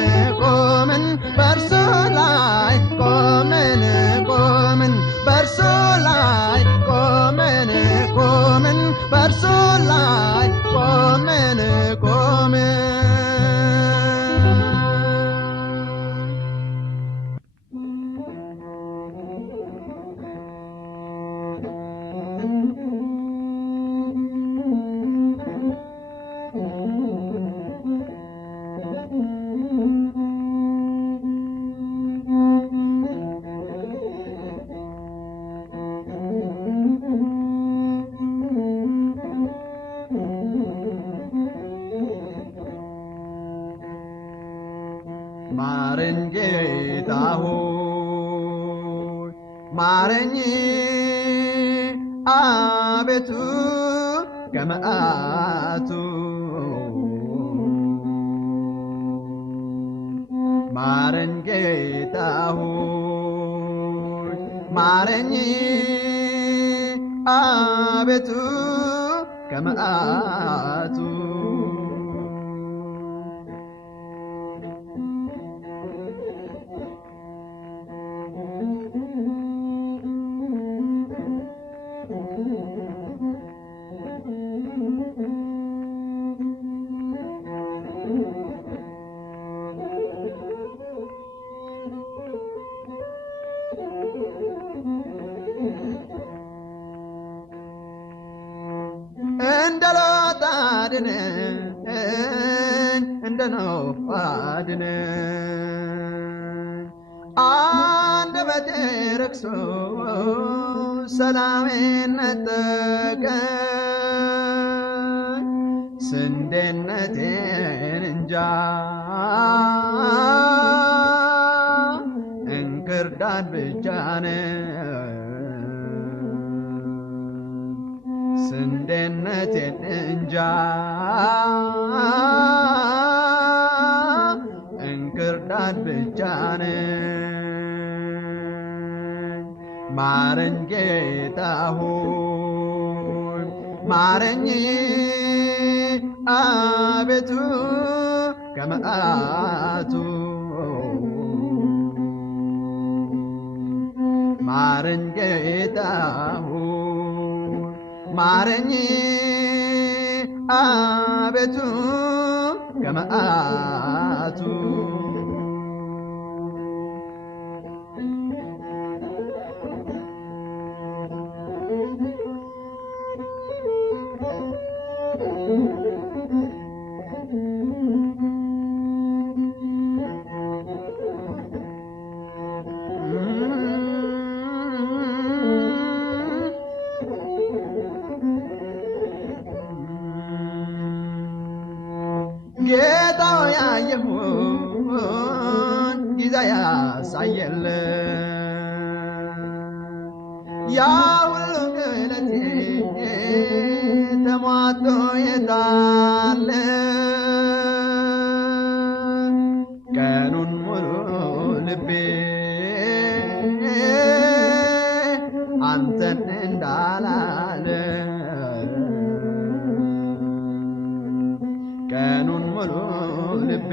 በእርሱ ላይ ቆምን በእርሱ ላይ ቆምን በእርሱ ላይ ቆምን ማረኝ ጌታ ሆይ ማረኝ አቤቱ ከመዓቱ ማረኝ ጌታ ሆይ ማረኝ አቤቱ ከመዓቱ እንደ ሎጥ አድነኝ እንደ ኖህ አድነኝ አንደበቴ ረክሶ ሰላሜን ነጠቀኝ ስንዴነቴን እንጃ እንክርዳድ ብቻ ነው ስንዴነቴን እንጃ እንክርዳድ ብቻ ነኝ ማረኝ ጌታ ሆይ ማረኝ አቤቱ ከመዓቱ ማረኝ ጌታ ሆይ ማረኝ አቤቱ ከመዓቱ ጌታው ያየሁን ጊዜ ያሳየለ ያ ሁሉ ክህለቴ ተሟጦ የታለ ቀኑን ሙሉ ልቤ አንተን እንዳላለ ቀኑን ሙሉ ልቤ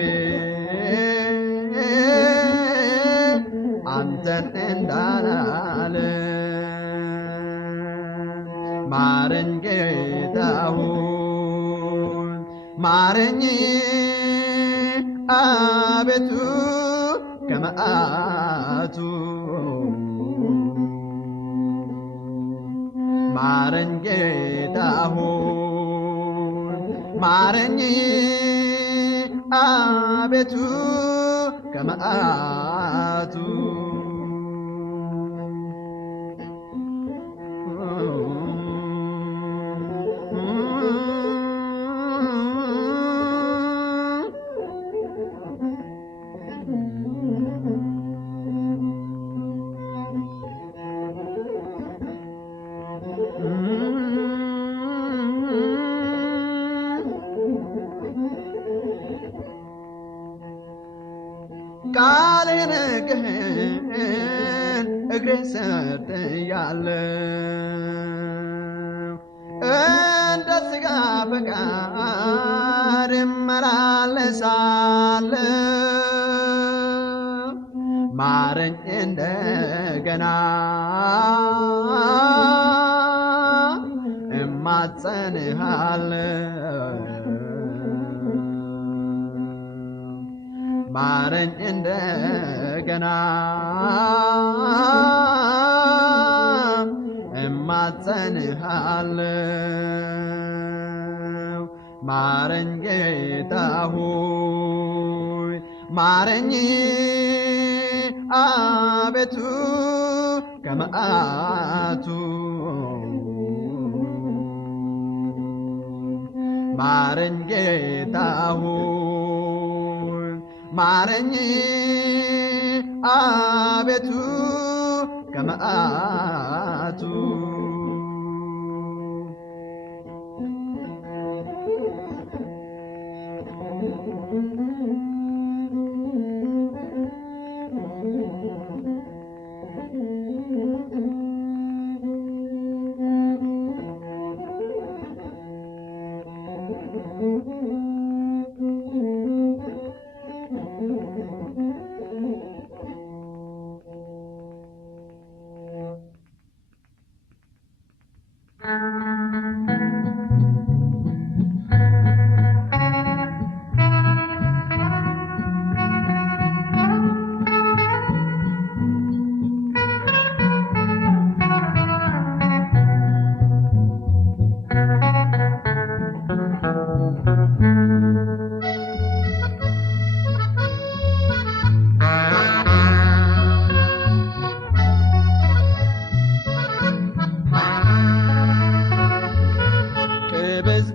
አንተን እንዳላለ ማረኝ ጌታ ሆይ ማረኝ አቤቱ ከመዓቱ ማረኝ ጌታ ሆይ ማረኝ አቤቱ ከመዓቱ ቃሌን ግን እግሬ ሰርጥያለሁ እንደ ሥጋ ፈቃድ እመላለሳለሁ ማረኝ እንደገና እማጸንሃለሁ ማረኝ እንደገና እማጸንሃለሁ ማረኝ ጌታ ሆይ ማረኝ አቤቱ ከመዓቱ ማረኝ ጌታ ሆይ ማረኝ አቤቱ ከመዓቱ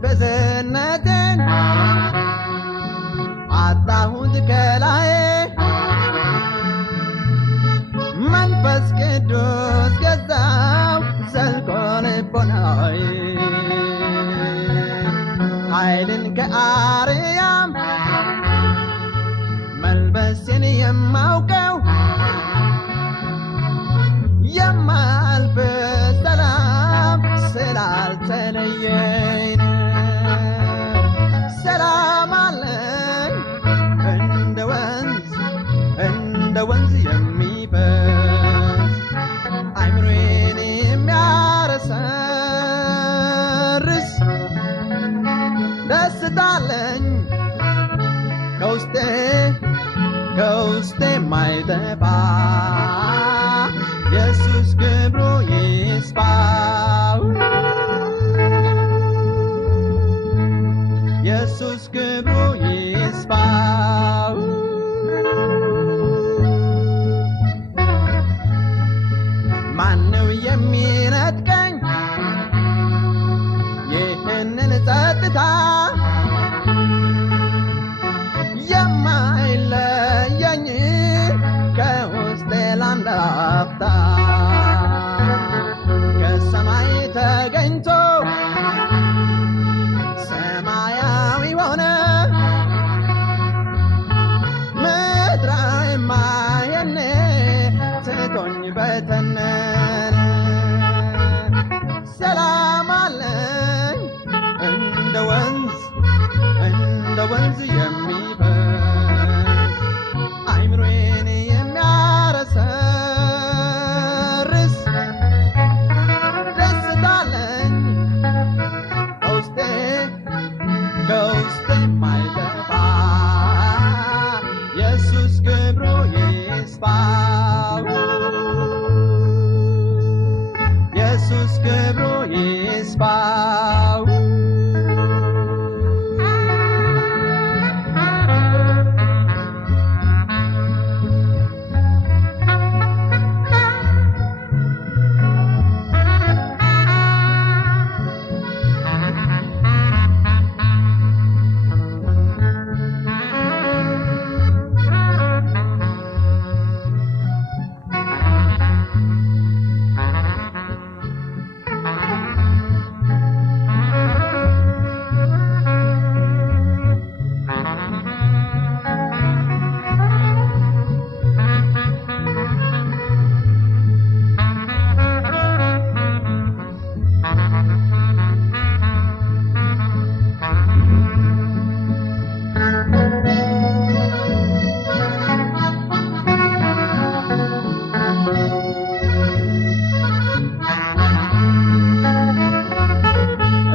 ቅብዝብዝነትን አጣሁት ከላይ መንፈስ ቅዱስ ገዛው ዘልቆ ልቦናዬ ኃይልን ከአርያም መልበስን የማውቀው የማልፍ ሰላም ስላልተለየኝ ሰላም አለኝ እንደ ወንዝ የሚፈስ አይምሮዬን የሚያረሰርስ ደስታ አለኝ ከውስጤ የማይጠፋ ኢየሱስ ክብሩ ይስፋ ኢየሱስ ክብሩ ይስፋ ማነው የሚነጥቀኝ ይህንን ጸጥታ የማይለየኝ ከውስጤ ላንድ አፍታ ከሰማይ ተገኝቶ ሰማያዊ ሆነ ምድራዊማ የኔ ትቶኝ በተነነ ሰላም አለኝ እንደ ወንዝ የሚፈስ ከውስጤ የማይጠፋ ኢየሱስ ክብሩ ይስፋው ኢየሱስ ክብሩ ይስፋው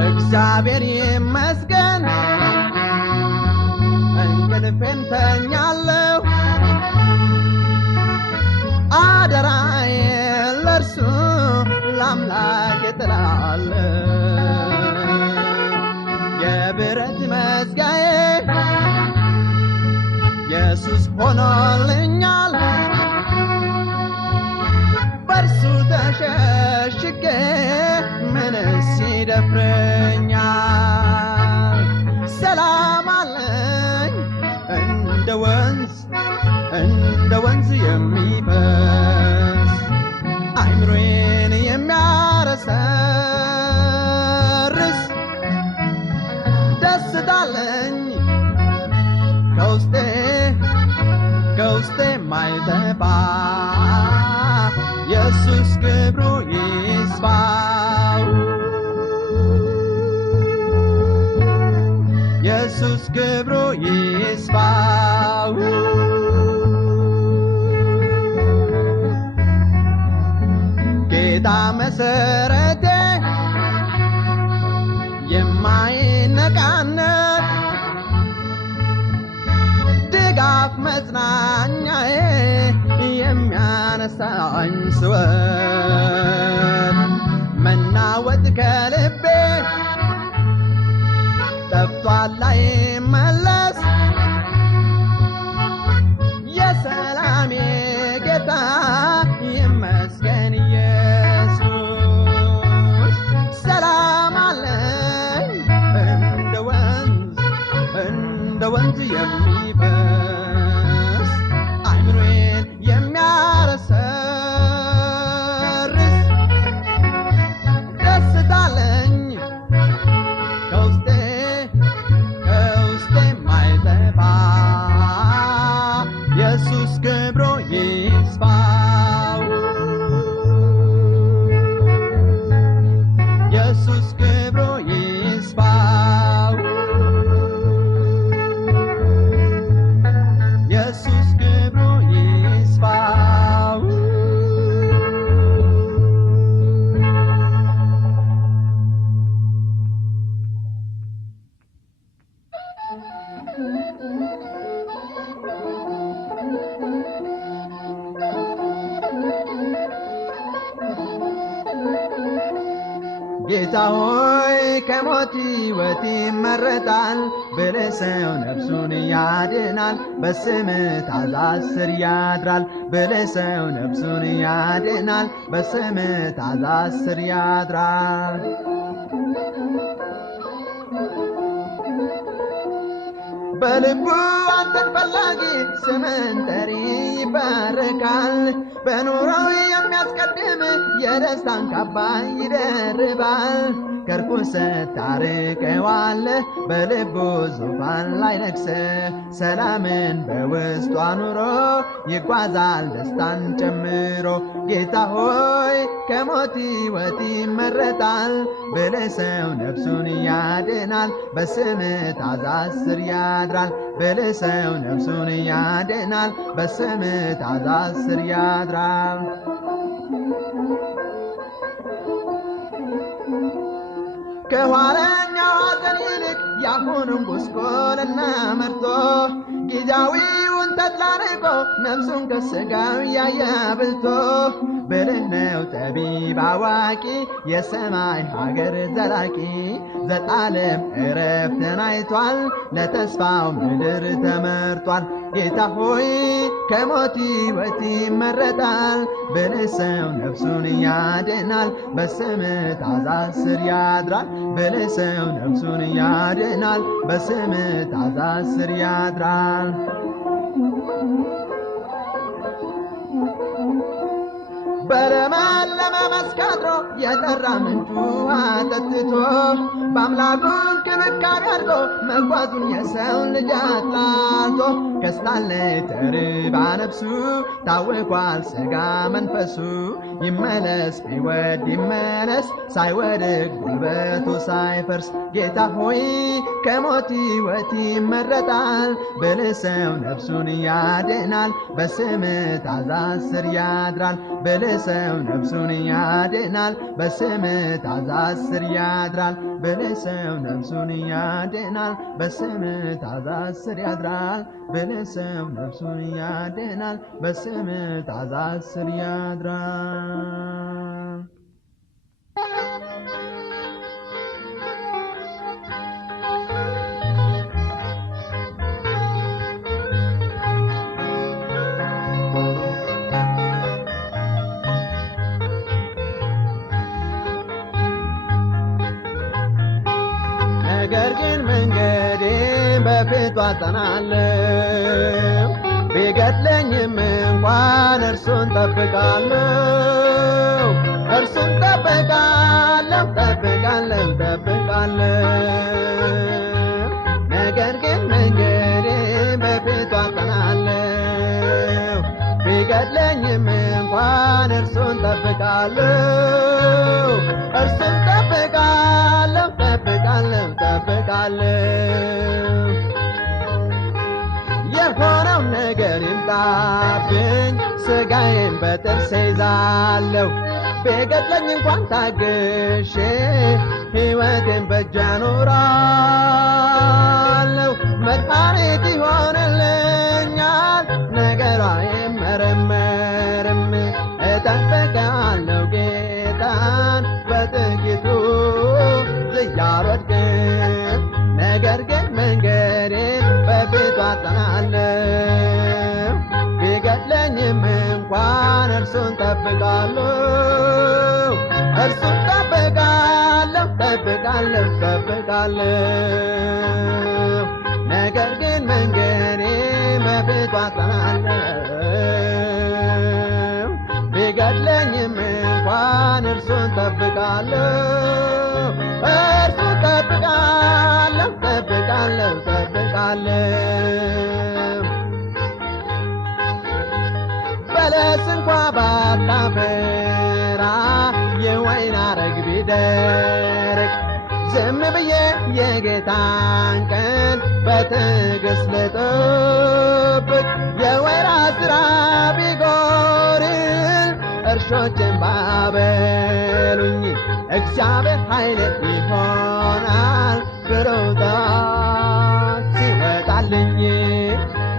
እግዚአብሔር ይመስገን እንቅልፌን ተኛለሁ አደራዬን ለእርሱ ለአምላክ እጥላለሁ የብረት መዝጊያዬ ኢየሱስ ሆኖልኛል በእርሱ ተሸሽጌ ምንስ ይደፍረኛል ሰላም አለኝ እንደ ወንዝ የሚፈስ አእምሮዬን የሚያረሰርስ ደስታ አለኝ ከውስጤ የማይጠፋ ኢየሱስ ክብሩ ይስፋው ኢየሱስ ክብሩ ይስፋው ጌታ መሰረቴ የማይነቃነቅ ድጋፍ መጽናኛዬ የሚያነሳኝ ስወት መናወጥ ከልቤ ጠፍቷል ላይመለስ የሰላሜ ጌታ ይመስገን ኢየሱስ ሰላም አለኝ እንደ ወንዝ የሚፈስ አእምሮዬን የሚያረሰርስ ደስታ አለኝ ከውስጤ የማይጠፋ ኢየሱስ ክብሩ ይስፋው ኢየሱስ ክብሩ ይስፋው ኢየሱስ ክብሩ ይስፋው ጌታ ሆይ ከሞት ሕይወት ይመረጣል ብለህ ሰው ነፍሱን ያድናል በስምህ ትእዛዝ ስር ያድራል ብለህ ሰው ነፍሱን ያድናል በስምህ ትእዛዝ ስር ያድራል በልቡ አንተን ፈላጊ ስምን ጠሪ ይባረካል በኑሮው የሚያስቀድም የደስታን ካባ ይደርባል ከርኩሰት ታርቀዋለህ በልቡ ዙፋን ላይ ነግሰህ ሰላምን በውስጡ አኑሮ ይጓዛል ደስታን ጨምሮ ጌታ ሆይ ከሞት ሕይወት ይመረጣል ብለህ ሰው ነፍሱን ያድናል በስምህ ትእዛዝ ስር ያድራል ብለህ ሰው ነፍሱን ያድናል በስምህ ትእዛዝ ስር ያድራል ከኋለኛው ሐዘን ይልቅ ያሁኑን ጉስቁልና መርቶ ጊዜያዊውን ተድላ ንቆ ነፍሱን ከሥጋው ያየ አብልቶ ብልህ ነው ጠቢብ አዋቂ የሰማይ ሀገር ዘላቂ ዘላለም ዕረፍትን አይቷል ለተስፋው ምድር ተመርጧል። ጌታ ሆይ ከሞት ሕይወት ይመረጣል ብልህ ሰው ነፍሱን ያድናል በስምህ ትእዛዝ ስር ያድራል። ብልህ ሰው ነፍሱን ያድናል በስምህ ትእዛዝ ስር ያድራል። በለመለመ መስክ አድሮ የጠራ ምንጩ አጠጥቶ በአምላኩ እንክብካቤ አድርጎ መጓዙን የሰው ልጅ አጥላልቶ ከስታለች ተርባ ነፍሱ ታውኳል ሥጋ መንፈሱ ይመለስ ቢወድ ይመለስ ሳይወድቅ ጉልበቱ ሳይፈርስ ጌታ ሆይ ከሞት ሕይወት ይመረጣል ብልህ ሰው ነፍሱን ያድናል በስምህ ትእዛዝ ስር ያድራል። ብልህ ሰው ነፍሱን ያድናል በስምህ ትእዛዝ ስር ያድራል። ብልህ ሰው ነፍሱን ያድናል በስምህ ትእዛዝ ስር ያድራል። ብልህ ሰው ነፍሱን ያድናል በስምህ ትእዛዝ ስር ያድራል። ነገር ግን መንገዴን በፊቱ አጸናለሁ ቢገድለኝም እንኳን እርሱን ጠብቃለሁ እርሱን ጠብቃለሁ ጠብቃለሁ ጠብቃለሁ። ነገር ግን መንገዴን በፊቱ አጸናለሁ ቢገድለኝም እንኳን እርሱን ጠብቃለሁ እርሱን ጠብቃለሁ ጠብቃለሁ ጠብቃለሁ። የሆነው ነገር ይምጣብኝ ሥጋዬን በጥርሴ ይዛለሁ ቢገድለኝ እንኳን ታግሼ ሕይወቴን በእጄ አኖራለሁ። መድኃኒት ይሆንልኛል ነገሯ አይመረመርም እጠብቃለሁ ጌታን በጥቂቱ ዝያልወድቅም። ነገር ግን መንገዴን በፊቱ አጸናለሁ ቢገድለኝም እንኳን እርሱን ጠብቃለሁ እርሱን ጠብቃለሁ ጠብቃለሁ ጠብቃለሁ። ነገር ግን መንገዴን በፊቱ አጸናለሁ ቢገድለኝም እንኳን እርሱን ጠብቃለሁ እርሱን ጠብቃለሁ ጠብቃለሁ ጠብቃለሁ። በለስ እንኳ ባታፈራ የወይን አረግ ቢደርቅ ዝም ብዬ የጌታን ቀን በትዕግሥት ልጠብቅ። የወይራ ሥራ ቢጎድል እርሾችን ባበሉኝ እግዚአብሔር ኃይል ይሆናል ብሩታት ሲወጣልኝ።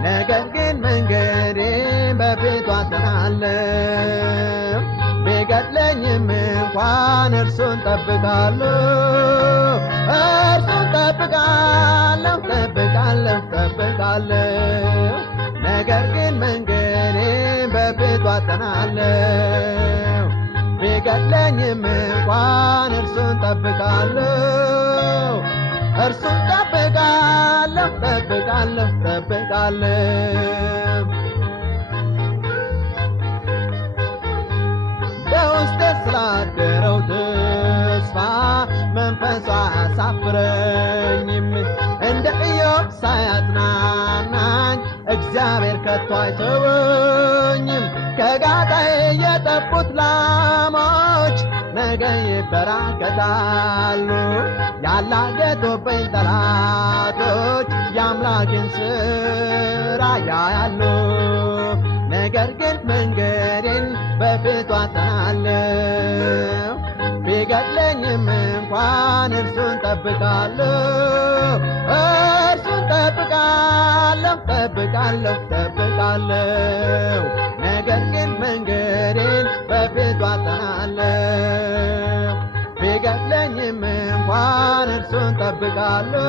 ነገር ግን መንገዴን በፊቱ አጸናለሁ ቢገድለኝም እንኳን እርሱን ጠብቃለሁ እርሱን ጠብቃለሁ ጠብቃለሁ ጠብቃለሁ። ነገር ግን መንገዴን በፊቱ አጸናለሁ ቢገድለኝም እንኳን እርሱን ጠብቃለሁ እርሱን ጠብቃለሁ ጠብቃለሁ ጠብቃለሁ። በውስጤ ስላደረው ተስፋ መንፈሷ አያሳፍረኝም። እንደ ኢዮብ ሳያጽናናኝ እግዚአብሔር ከቶ አይተወኝም። ከጋጣዬ የጠፉት ላሞች ነገ ይበራከታሉ። ያላገጡብኝ ጠላቶች የአምላኬን ሥራ ያያሉ። ነገር ግን መንገዴን በፊቱ አጸናለሁ ቢገድለኝም እንኳን እርሱን ጠብቃለሁ ነገር ግን መንገዴን በፊቱ አጸናለሁ ቢገድለኝም እንኳን እርሱን ጠብቃለሁ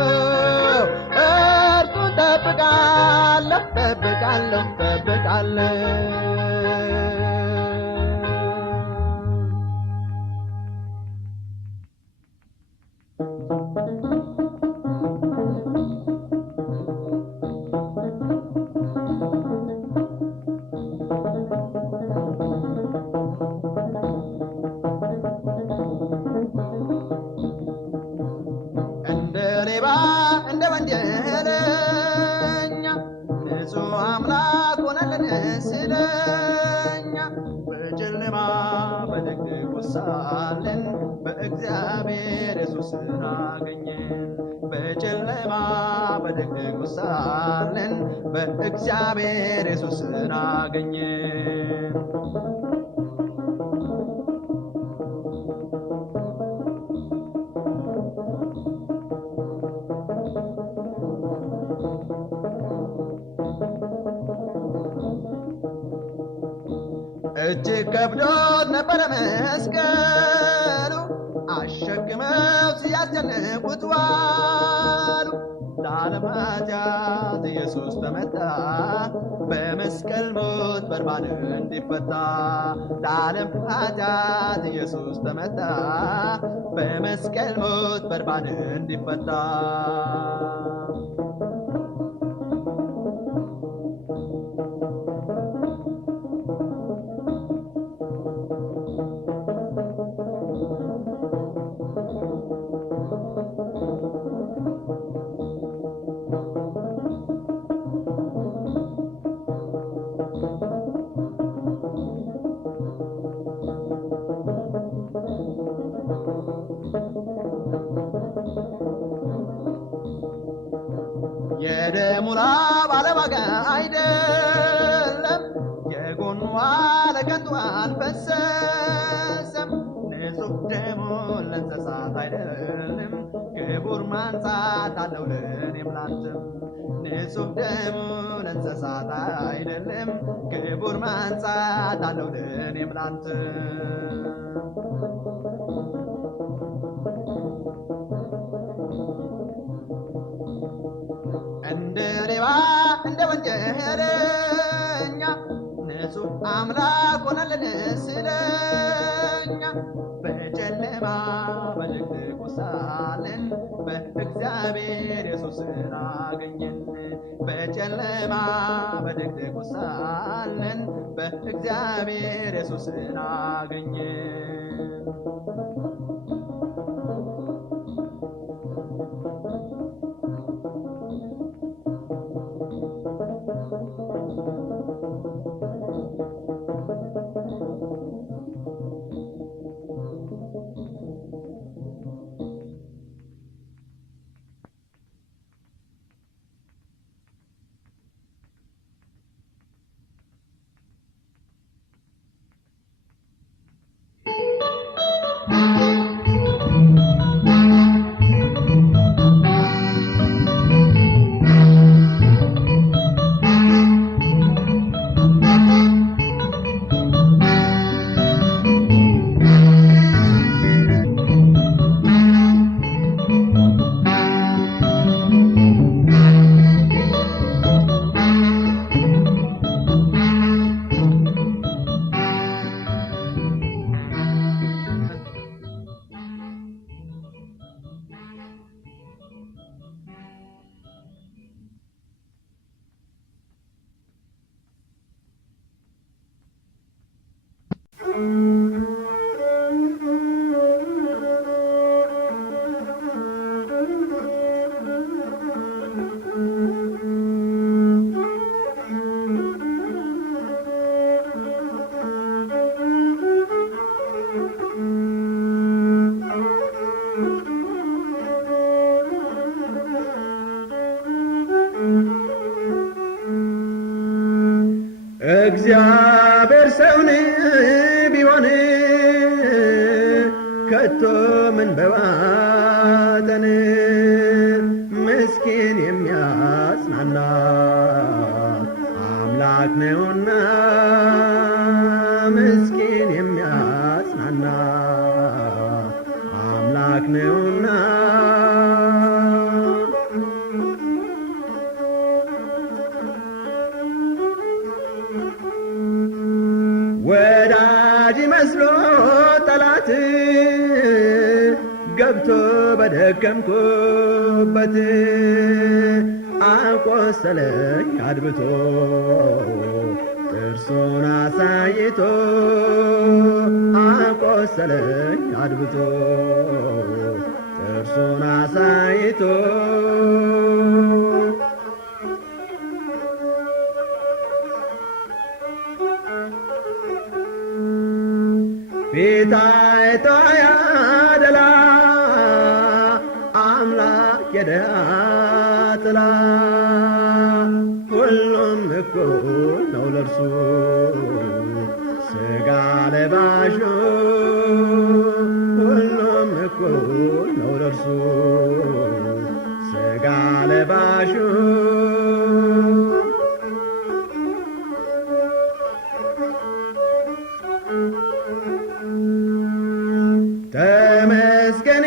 እንደ ወንጀለኛ ንጹሕ አምላክ ሆነልን ስለኛ በጨለማ በድቅድቅ ሳለን በእግዚአብሔር ኢየሱስን አገኘን በጨለማ በድቅድቅ ሳለን በእግዚአብሔር ኢየሱስን አገኘን እጅግ ከብዶት ነበረ መስቀሉ አሸክመው ሲያስጨንቁት ዋሉ ለዓለም ኃጢአት ኢየሱስ ተመታ በመስቀል ሞት በርባን እንዲፈታ ለዓለም ኃጢአት ኢየሱስ ተመታ በመስቀል ሞት በርባን እንዲፈታ የደሙ ላብ አለዋጋ አይደለም የጎኑ ለከንቱ አልፈሰሰም ንጹሕ ደሙን ለእንስሳት አይደለም ክቡር ማንጻት አለው ለእኔም ላንተም ንጹሕ ደሙን ለእንስሳት አይደለም ክቡር ማንጻት አለው ለእኔም ላንተም እንደ ሌባ እንደ ወንጀለኛ ንጹሕ አምላክ ሆነልን ስለኛ በጨለማ በድቅድቅ ሳለን በእግዚአብሔር ኢየሱስን አገኘን በጨለማ በድቅድቅ ሳለን በእግዚአብሔር ኢየሱስን አገኘን እግዚአብሔር ሰውን ቢሆን ከቶ ከቶ ምን በዋጠን ምስኪን የሚያጽናና አምላክ ነውና ምስኪን የሚያጽናና አምላክ ነውና ወዳጅ መስሎ ጠላት ገብቶ በደከምኩበት አቆሰለኝ አድብቶ ጥርሱን አሳይቶ አቆሰለኝ አድብቶ ጥርሱን አሳይቶ ፊት አይቶ ያደላ አምላክ የድሃ ጥላ ሁሉም እኩል ነው ለርሱ ሥጋ ለባሹ ሁሉም እኩል ነው ለርሱ ሥጋ ለባሹ ተመስገን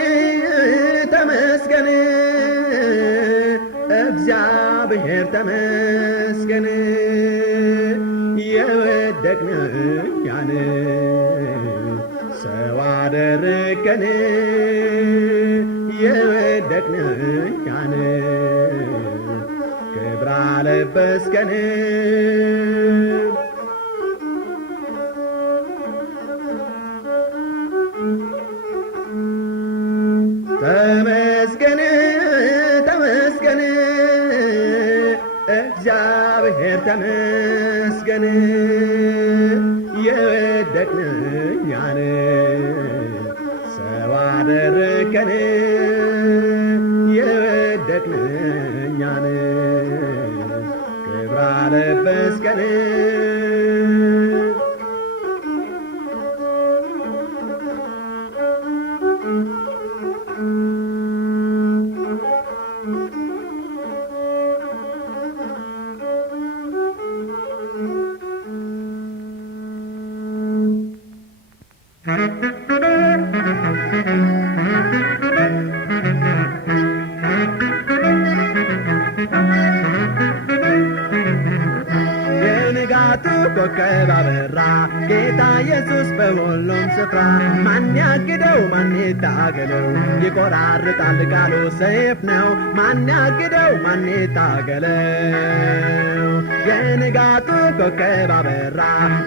ተመስገን እግዚአብሔር ተመስገን የወደቅን እኛን ሰው አደረገን የወደቅን እኛን ክብር አለበስከን ተመስገን ተመስገን እግዚአብሔር ተመስገን የወደቅን እኛን ሰው አደረገን የወደቅን እኛን ክብር አለበስከን የንጋቱ ኮከብ አበራ ጌታ ኢየሱስ በሁሉም ስፍራ ማን ያግደው ማን ይታገለው ይቆራርጣል ቃሉ ሰይፍ ነው ማን ያግደው ማን ይታገለው የንጋቱ ኮከብ አበራ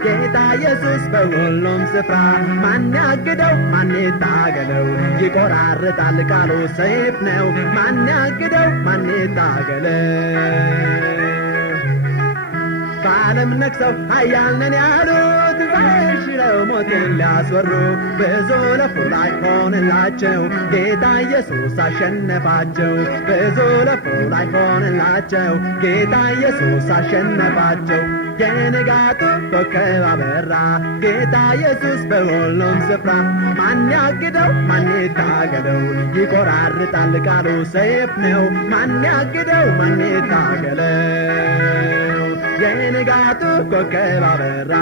ጌታ ኢየሱስ በሁሉም ስፍራ ማን ያግደው ማን ይታገለው ይቆራርጣል ቃሉ ሰይፍ ነው ማን ያግደው ማን ይታገለው በዓለም ነግሰው ኃያል ነን ያሉት ሽረው ሞትን ሊያስወሩ ብዙ ለፉ ላይሆንላቸው ጌታ ኢየሱስ አሸነፋቸው ብዙ ለፉ ላይሆንላቸው ጌታ ኢየሱስ አሸነፋቸው የንጋቱ ኮከብ አበራ ጌታ ኢየሱስ በሁሉም ስፍራ ማን ያግደው ማን ይታገለው ይቆራርጣል ቃሉ ሰይፍ ነው ማን ያግደው ማን ይታገለው የንጋቱ ኮከብ አበራ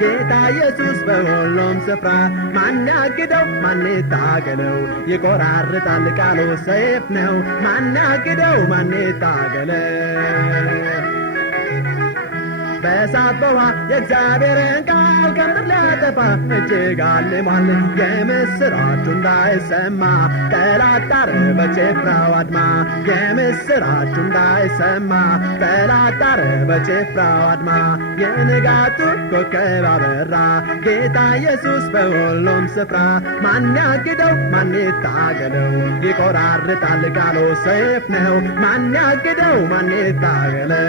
ጌታ ኢየሱስ በሁሉም ስፍራ ማን ያግደው ማን ይታገለው ይቆራርጣል ቃሉ ሰይፍ ነው ማን ያግደው ማን ይታገለው በእሳት በውሃ የእግዚአብሔርን ቃል ከምድር ሊያጠፋ እጅግ አልሟል የምስራቹ እንዳይሰማ ጠላት ጣረ በጭፍራው አድማ የምስራቹ እንዳይሰማ ጠላት ጣረ በጭፍራው አድማ የንጋቱ ኮከብ አበራ ጌታ ኢየሱስ በሁሉም ስፍራ ማን ያግደው ማን ይታገለው ይቆራርጣል ቃሉ ሰይፍ ነው ማን ያግደው ማን ይታገለው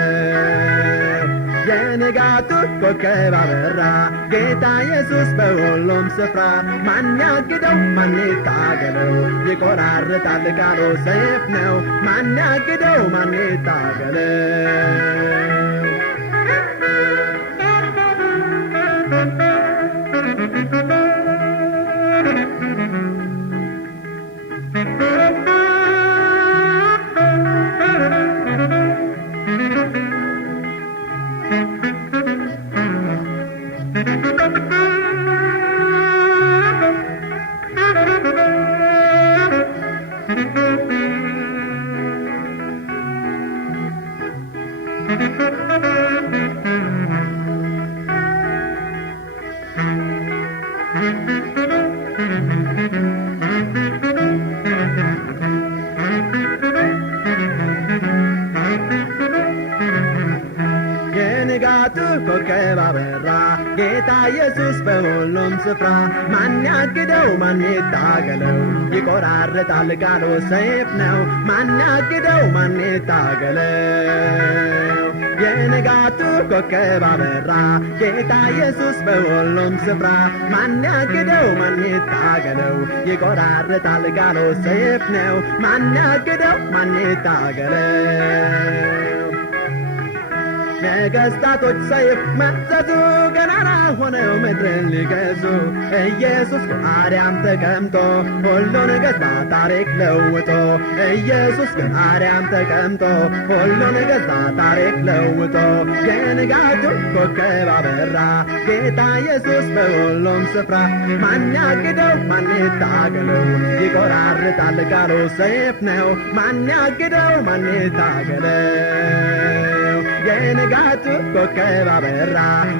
የንጋቱ ኮከብ አበራ ጌታ ኢየሱስ በሁሉም ስፍራ ማን ያግደው ማን ይታገለው ይቆራርጣል ቃሉ ሰይፍ ነው ማን ያግደው ማን ይታገለው የንጋቱ ኮከብ አበራ ጌታ ኢየሱስ በሁሉም ስፍራ ማን ያግደው ማን ይታገለው ይቆራርጣል ቃሉ ሰይፍ ነው ማን ያግደው ማን ይታገለው የንጋቱ ኮከብ አበራ ጌታ ኢየሱስ በሁሉም ስፍራ ማን ያግደው ማን ይታገለው ይቆራርጣል ቃሉ ሰይፍ ነው ማን ያግደው ማን ይታገለው ነገስታቶች ሰይፍ መዘዙ ገናና ሆነው ምድርን ሊገዙ ኢየሱስ በአርያም ተቀምጦ ሁሉን ገዛ ታሪክ ለውጦ ኢየሱስ በአርያም ተቀምጦ ሁሉን ገዛ ታሪክ ለውጦ የንጋቱ ኮከብ አበራ ጌታ ኢየሱስ በሁሉም ስፍራ ማን ያግደው ማን ይታገለው ይቆራርጣል ቃሉ ሰይፍ ነው ማን ያግደው ማን ይታገለው የንጋቱ ኮከብ አበራ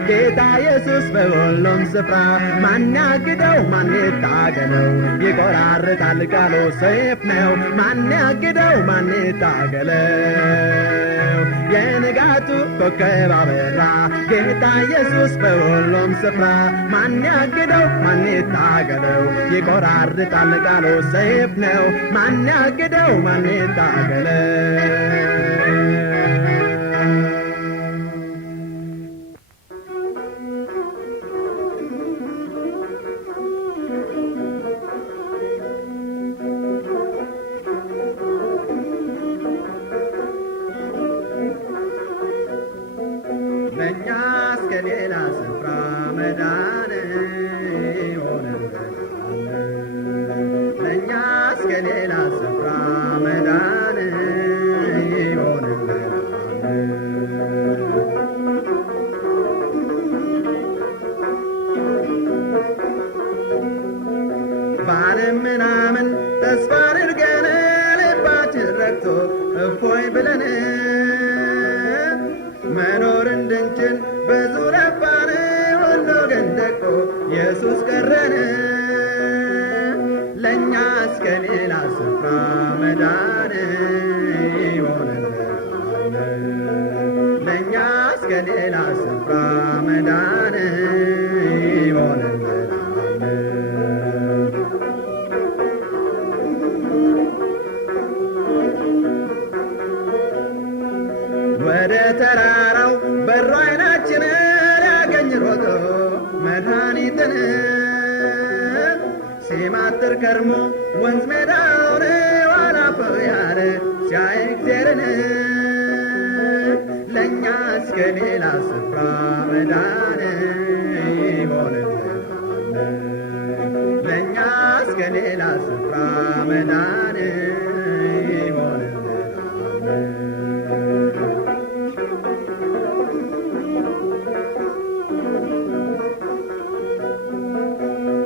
ጌታ ኢየሱስ በሁሉም ስፍራ ማን ያግደው ማን ይታገለው ይቆራርጣል ቃሉ ሰይፍ ነው ማን ያግደው ማን ይታገለው የንጋቱ ኮከብ አበራ ጌታ ኢየሱስ በሁሉም ስፍራ ማን ያግደው ማን ይታገለው ይቆራርጣል ቃሉ ሰይፍ ነው ማን ያግደው ማን ይታገለው ለእኛስ ከሌላ ስፍራ መዳን ይሆንልናል ለእኛስ ከሌላ ስፍራ መዳን ይሆንልናል ባንም ምናምን ተስፋ አድርገን ልባችን ረክቶ እፎይ ብለን መኖር እንድንችል ብዙ ለፋን ሁሉ ግን ደቆ ኢየሱስ ቀረን ለእኛስ ከሌላ ስፍራ መዳን ይሆንልናል ለእኛስ ከሌላ ስፍራ መዳን ይሆንልናል ወደ ተራራው በሮ አይናችንን ያገኝ ሮጦ መድኃኒትን ሲማትር ከርሞ ወንዝ ሜዳውን ዋላፈው ያለ ሲያይ እግዚአብሔርን ለእኛስ ከሌላ ስፍራ መዳን ይሆንልናል ለእኛስ ከሌላ ስፍራ መዳን ይሆንልናል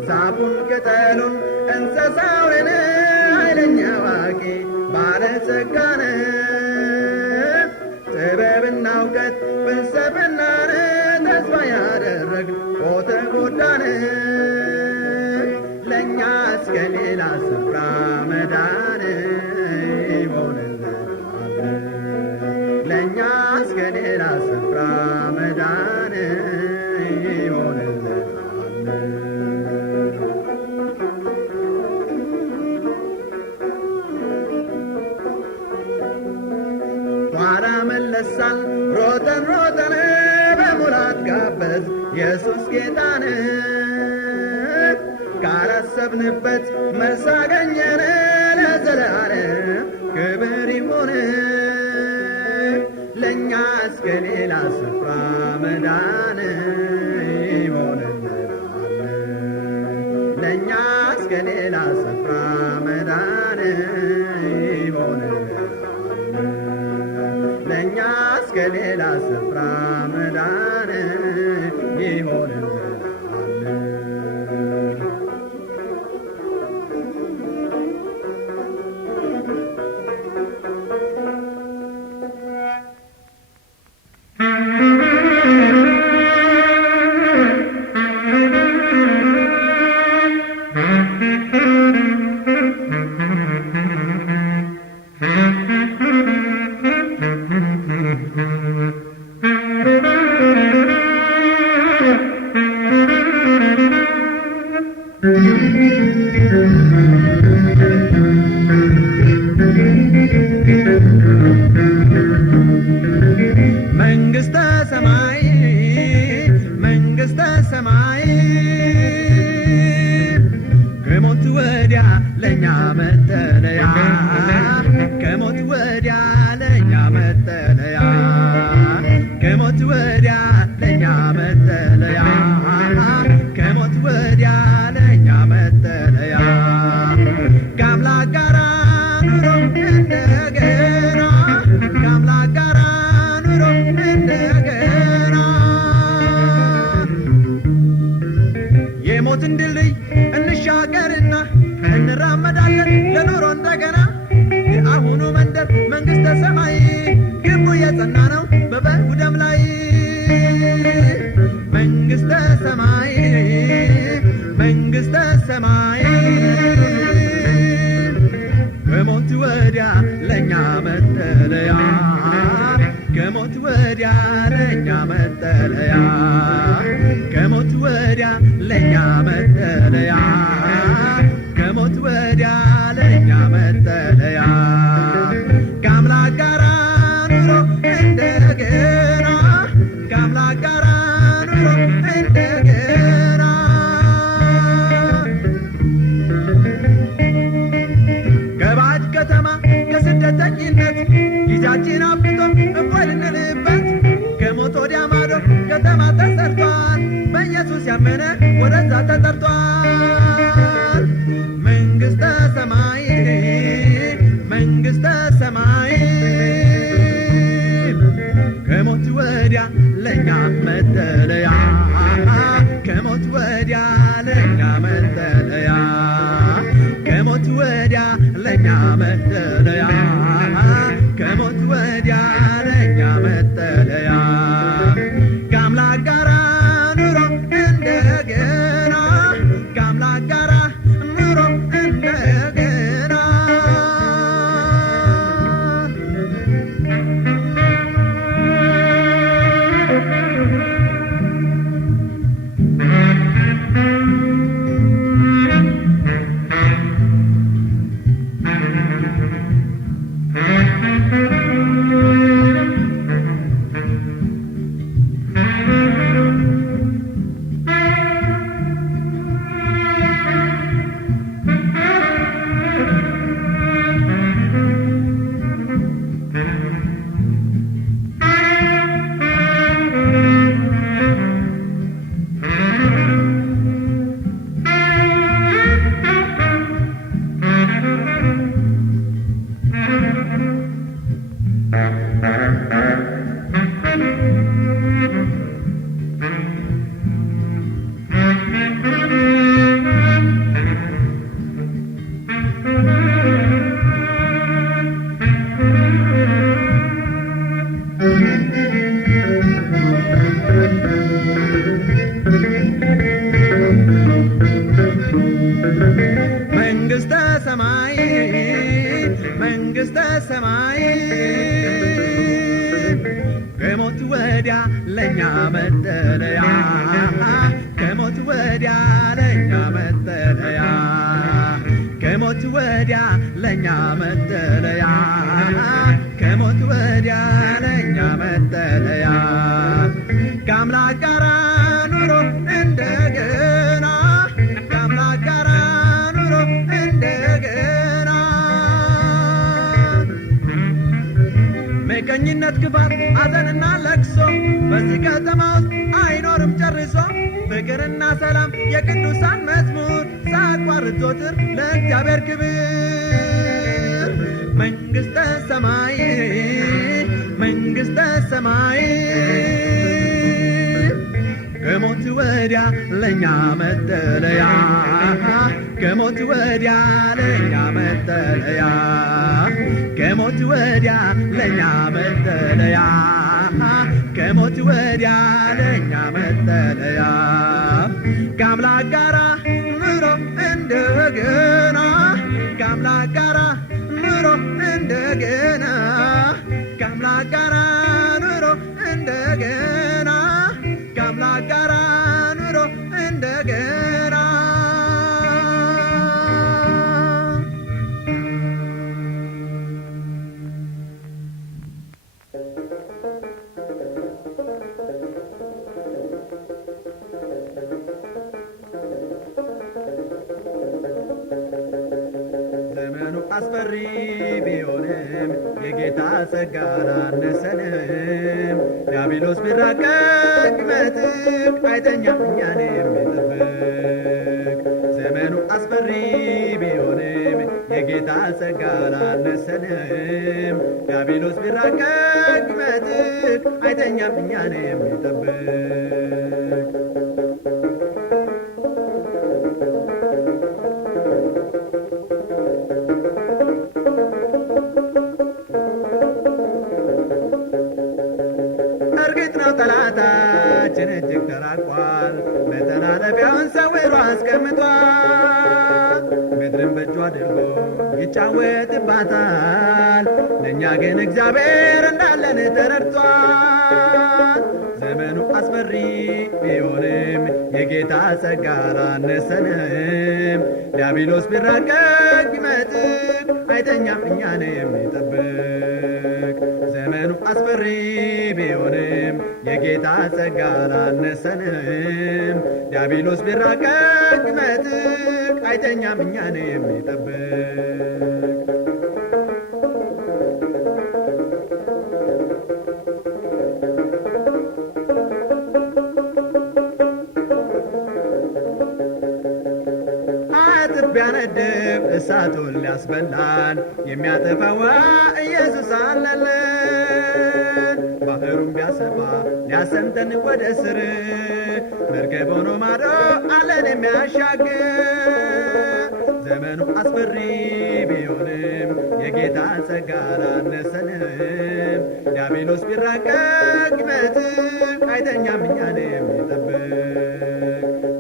ዛፉን ቅጠሉን እንስሳውን ኃይለኛ አዋቂ ባለጸጋን ጥበብና እውቀት ፍልስፍናን ተስፋ ያደረግ ተጎዳን ለእኛስ ከሌላ ስፍራ መዳን ይሆንልናል ለእኛስ ከሌላ ስፍራ መዳን ይሆንልናል ኋላ መለሳል ሮጠን በሙላት ጋበዝ ኢየሱስ ጌታን ካላሰብንበት መልስ አገኘን ለዘላለም ክብር ይሁን ለእኛስ ከሌላ ስፍራ መዳን ይሆንልናል ለእኛስ ከሌላ ስፍራ መዳን ይሆንልናል ለእኛስ ከሌላ ስፍራ መዳን ይሆንልናል መንግሥተ ሰማይ መንግሥተ ሰማይ ከሞት ወዲያ ለእኛ መጠለያ ከሞት ወዲያ ለእኛ መጠለያ ከሞት ወዲያ ለእኛ መጠለያ ከሞት ወዲያ ለእኛ መጠለያ ከአምላክ ጋራ ኑሮ እንደገና ከአምላክ ጋራ ኑሮ እንደገና የሞትን ድልድይ እንሻገርና እንራመዳለን ለኑሮ እንደገና የአሁኑ መንደር መንግሥተ ሰማይ ግንቡ የጸና ነው በበጉ ደም ላይ መንግሥተ ሰማይ መንግሥተ ሰማይ ከሞት ወዲያ ለእኛ መጠለያ ከሞት ወዲያ ለእኛ መጠለያ ከሞት ወዲያ ለእኛ መጠለያ ከሞት ወዲያ ለእኛ መጠለያ ከአምላክ ጋራ ኑሮ እንደገና ከአምላክ ጋራ ኑሮ እንደገና ከባዕድ ከተማ ከስደተኝነት ጊዜያችን አብቅቶ እፎይ ልንልበት ከሞት ወዲያ ማዶ ከተማ ተሰርቷል በኢየሱስ ያመነ ወደዛ ተጠርቷል መንግሥተ ሰማይ መንግሥተ ሰማይ ከሞት ወዲያ ለእኛ መጠለያ ከሞት ወዲያ ለእኛ መጠለያ ከሞት ወዲያ ለእኛ መጠለያ ከሞት ወዲያ ለእኛ መጠለያ ከአምላክ ጋራ ኑሮ እንደገና ከአምላክ ጋራ ኑሮ እንደገና መንግሥተ ሰማይ መንግሥተ ሰማይ ከሞት ወዲያ ለእኛ መጠለያ ከሞት ወዲያ ለእኛ መጠለያ ከሞት ወዲያ ለእኛ መጠለያ ከሞት ወዲያ ለእኛ መጠለያ ከአምላክ ጋራ ኑሮ እንደገና ከአምላክ ጋራ ኑሮ እንደገና ምቀኝነት ክፋት ሐዘንና ለቅሶ በዚህ ከተማ ውስጥ አይኖርም ጨርሶ ፍቅርና ሰላም የቅዱሳን መዝሙር ሳያቋርጥ ዘወትር ለእግዚአብሔር ክብር መንግሥተ ሰማይ መንግሥተ ሰማይ ከሞት ወዲያ ለእኛ መጠለያ ከሞት ወዲያ ለእኛ መጠለያ ከሞት ወዲያ ለእኛ መጠለያ መጠለያ ከአምላክ ጋራ ኑሮ እንደገና ከአምላክ ጋራ ኑሮ እንደገና ከአምላክ ጋራ ኑሮ እንደገና ከአምላክ ጋራ ኑሮ እንደገና ዘመኑ አስፈሪ ቢሆንም የጌታ ጸጋ አላነሰንም። ዲያብሎስ ቢራቀቅ መጥቅ አይተኛም እኛን የሚጠብቅ። ዘመኑ አስፈሪ ቢሆንም የጌታ ጸጋ አላነሰንም። ዲያብሎስ ቢራቀቅ መጥቅ አይተኛም እኛን የሚጠብቅ። ጠላታችን እጅግ ተራቋል፣ መተላለፊያውን ሰውሮ አስቀምጧል። ምድርን በእጁ አድርጎ ይጫወትባታል፣ ለእኛ ግን እግዚአብሔር እንዳለን ተረድቷል። ዘመኑ አስፈሪ ቢሆንም የጌታ ጸጋ አላነሰንም። ዲያብሎስ ቢራቀቅ ይመጥቅ አይተኛም እኛን የሚጠብቅ። ዘመኑ አስፈሪ ቢሆንም የጌታ ጸጋ አላነሰንም። ዲያብሎስ ቢራቀቅ ይመጥቅ አይተኛም እኛን የሚጠብቅ። ቢያነድብ እሳቱን ሊያስበላን የሚያጠፋዋ ኢየሱስ አለልን። ባህሩን ቢያሰፋ ሊያሰምጠን ወደ ስር መርከብ ሆኖ ማዶ አለን የሚያሻግር። ዘመኑ አስፈሪ ቢሆንም የጌታ ጸጋ አላነሰንም። ዲያብሎስ ቢራቀቅ ይመጥቅ አይተኛም እኛን የሚጠብቅ።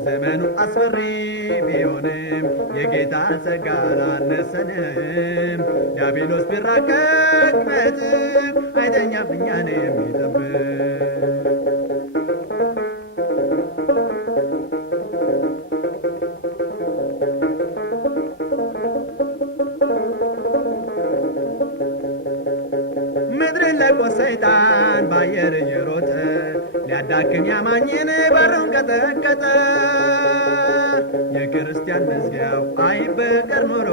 ዘመኑ አስፈሪ ቢሆንም የጌታ ጸጋ አላነሰንም። ዲያብሎስ ቢራቀቅ ይመጥቅ አይተኛም እኛን የሚጠብቅ። ምድርን ለቆ ሰይጣን ባየር እየሮጠ ሊያዳክም ያማኝን በሩን ቀጠቀጠ። የክርስቲያን መዝጊያው አይበቀር ኖሮ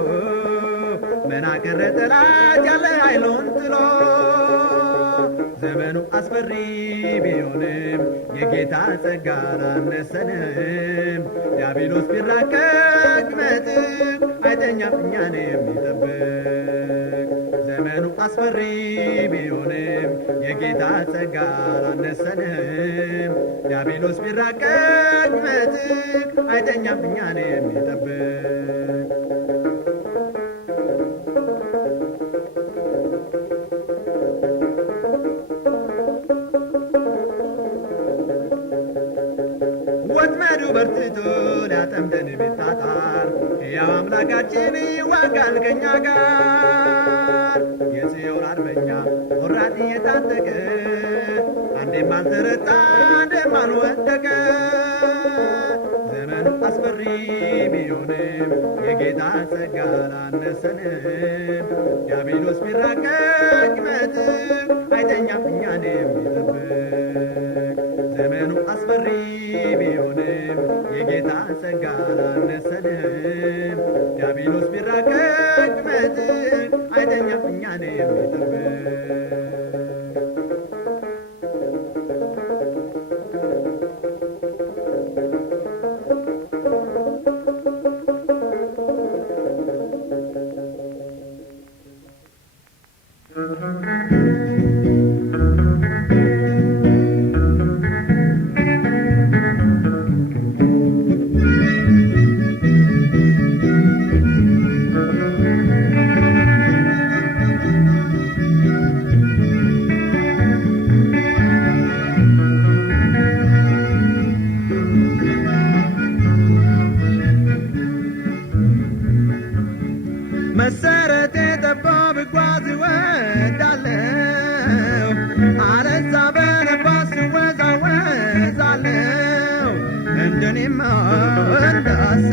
መናቀረ ጠላት ያለ ኃይሉን ጥሎ። ዘመኑ አስፈሪ ቢሆንም የጌታ ጸጋ አላነሰንም። ዲያብሎስ ቢራቀቅ ይመጥቅ አይተኛም እኛን የሚጠብቅ። ዘመኑ አስፈሪ ቢሆንም የጌታ ጸጋ አላነሰንም። ዲያብሎስ ቢራቀቅ ይመጥቅ አይተኛም እኛን የሚጠብቅ። ወጥመዱ በርትቶ ሊያጠምደን ቢጣጣር ሕያው አምላካችን ይዋጋል ከእኛ ጋር። የጽዮን አርበኛ ቆራጥ እየታጠቀ አንዴም አልተረታ አንዴም አልወደቀ። ዘመኑ አስፈሪ ቢሆንም የጌታ ጸጋ አላነሰንም። ዲያብሎስ ቢራቀቅ ይመጥቅ አይተኛም እኛን የሚጠብቅ። ዘመኑ አስፈሪ ቢሆንም የጌታ ጸጋ አላነሰንም። ዲያብሎስ ቢራቀቅ ይመጥቅ አይተኛም እኛን የሚጠብቅ።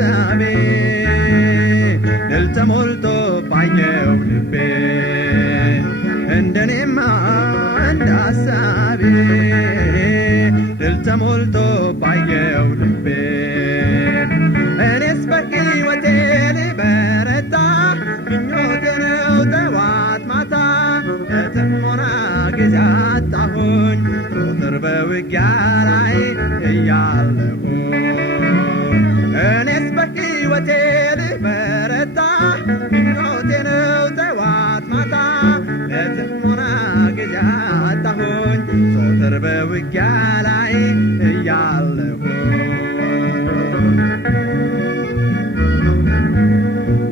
ሐሳቤ ድል ተሞልቶ ባየው ልቤ እንደኔማ እንደ ሐሳቤ ድል ተሞልቶ ባየው ልቤ እኔስ በሕይወቴ ልበረታ ምኞቴ ነው ጠዋት ማታ ለጥሞና ጊዜ አጣሁኝ ዞትር በውጊያ ላይ እያለሁ እኔስ በሕይወቴ ልበረታ ምኞቴ ነው ጠዋት ማታ ለጥሞና ጊዜ አጣሁኝ ዞትር በውጊያ ላይ እያለሁ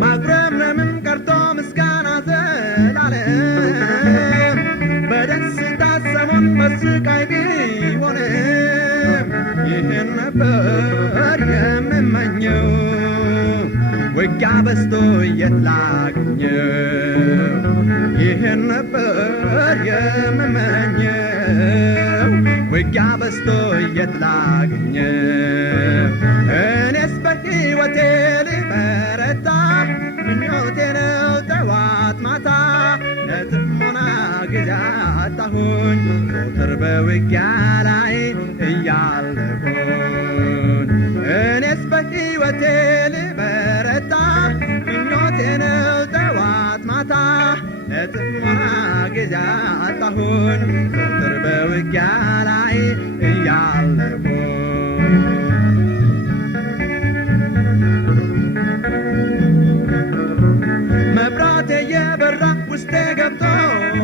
ማጉረምረምም ቀርቶ ምስጋና ዘላለም በደስታ ሰሞን በስቃይ ቢሆንም ይህን ነበር የምመኘው ውጊያ በዝቶ የት ላግኘው ይህን ነበር የምመኘው ውጊያ በዝቶ የት ላግኘው እኔስ በሕይወቴ ልበረታ ምኞቴ ነው ጠዋት ማታ ለጥሞና ጊዜ አጣሁኝ ዞትር በውጊያ ላይ እያለሁኝ እኔስ በሕይወቴ ልበረታ ምኞቴ ነው ጠዋት ማታ ለጥሞና ጊዜ አጣሁኝ ዞትር በውጊያ ላይ እያለሁኝ መብራቴ የበራ ውስጤ ገብቶ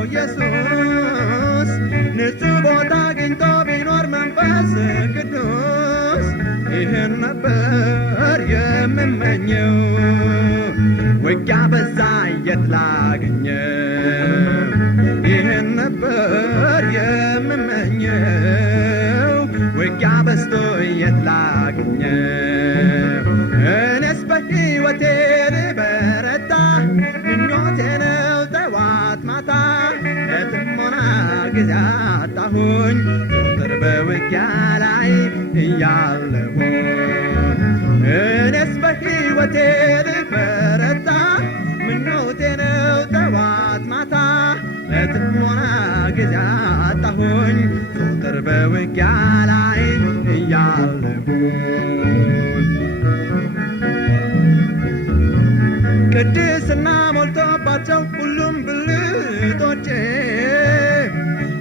ኢየሱስ ንጹሕ ቦታ አግኝቶ ቢኖር መንፈስ ቅዱስ ይህን ነበር የምመኘው ውጊያ በዛ የት ላግኘው ይህን ነበር የምመኘው ውጊያ በዝቶ የት ላግኘው እኔስ በሕይወቴ ልበረታ ምኞቴ ነው ጠዋት ማታ ለጥሞና ጊዜ አጣሁኝ ዞትር በውጊያ ላይ እያለሁ እኔስ በሕይወቴ ልበረታ ምኞቴ ነው ጠዋት ማታ ለጥሞና ጊዜ አጣሁኝ ዞትር በውጊያ ላይ እያለሁ ቅድስና ሞልቶባቸው ሁሉም ብልቶቼ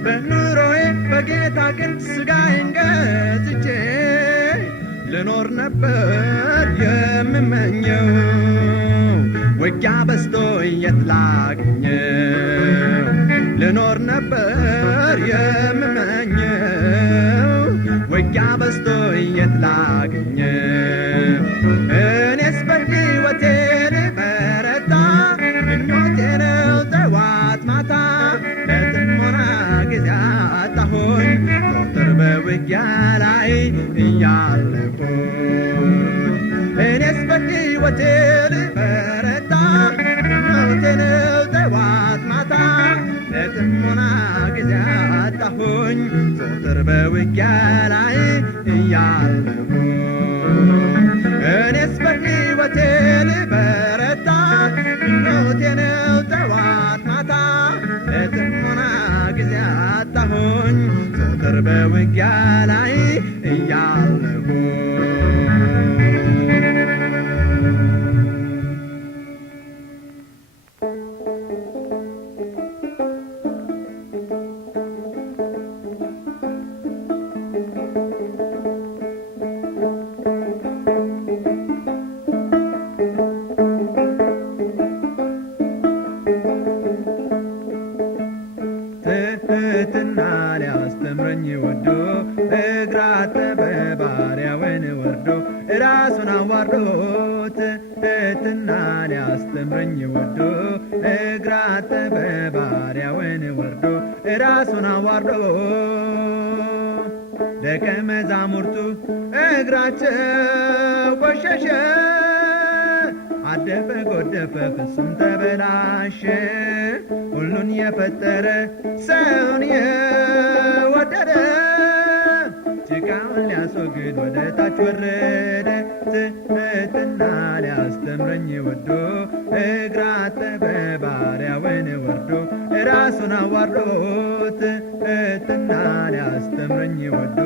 በኑሮዬ በጌታ ክንድ ሥጋዬን ገዝቼ ልኖር ነበር የምመኘው ውጊያ በዝቶ የት ላግኘው ልኖር ነበር የምመኘው ውጊያ በዝቶ የት ላግኘው እኔስ በሕይወቴ ልበረታ ምኞቴ ነው ጠዋት ማታ ለጥሞና ጊዜ አጣሁኝ ዞትር በውጊያ ላይ እያለሁኝ እኔስ በሕይወቴ ልበረታ ምኞቴ ነው ጠዋት ማታ ለጥሞና ጊዜ አጣሁኝ ዞትር በውጊያ ላይ እያለሁኝ እኔስ በሕይወቴ ልበረታ ምኞቴ ነው ጠዋት ማታ ለጥሞና ጊዜ አጣሁኝ ዞትር በውጊያ ላይ እያለሁኝ ትሕትና ሊያስተምረኝ ወዶ እግር አጠበ ባሪያውን ወርዶ ራሱን አዋርዶ ትሕትና ሊያስተምረኝ ወዶ እግር አጠበ ባሪያውን ወርዶ ራሱን አዋርዶ ደቀ መዛሙርቱ እግራቸው ቆሸሸ አደፈ ጎደፈ ፍጹም ተበላሸ ሁሉን የፈጠረ ሰውን የወደደ ጭቃውን ሊያስወግድ ወደ ታች ወረደ ትሕትና ወዶ እግር አጠበ ባሪያውን ወርዶ ራሱን አዋርዶት ትሕትና ሊያስተምረኝ ወዶ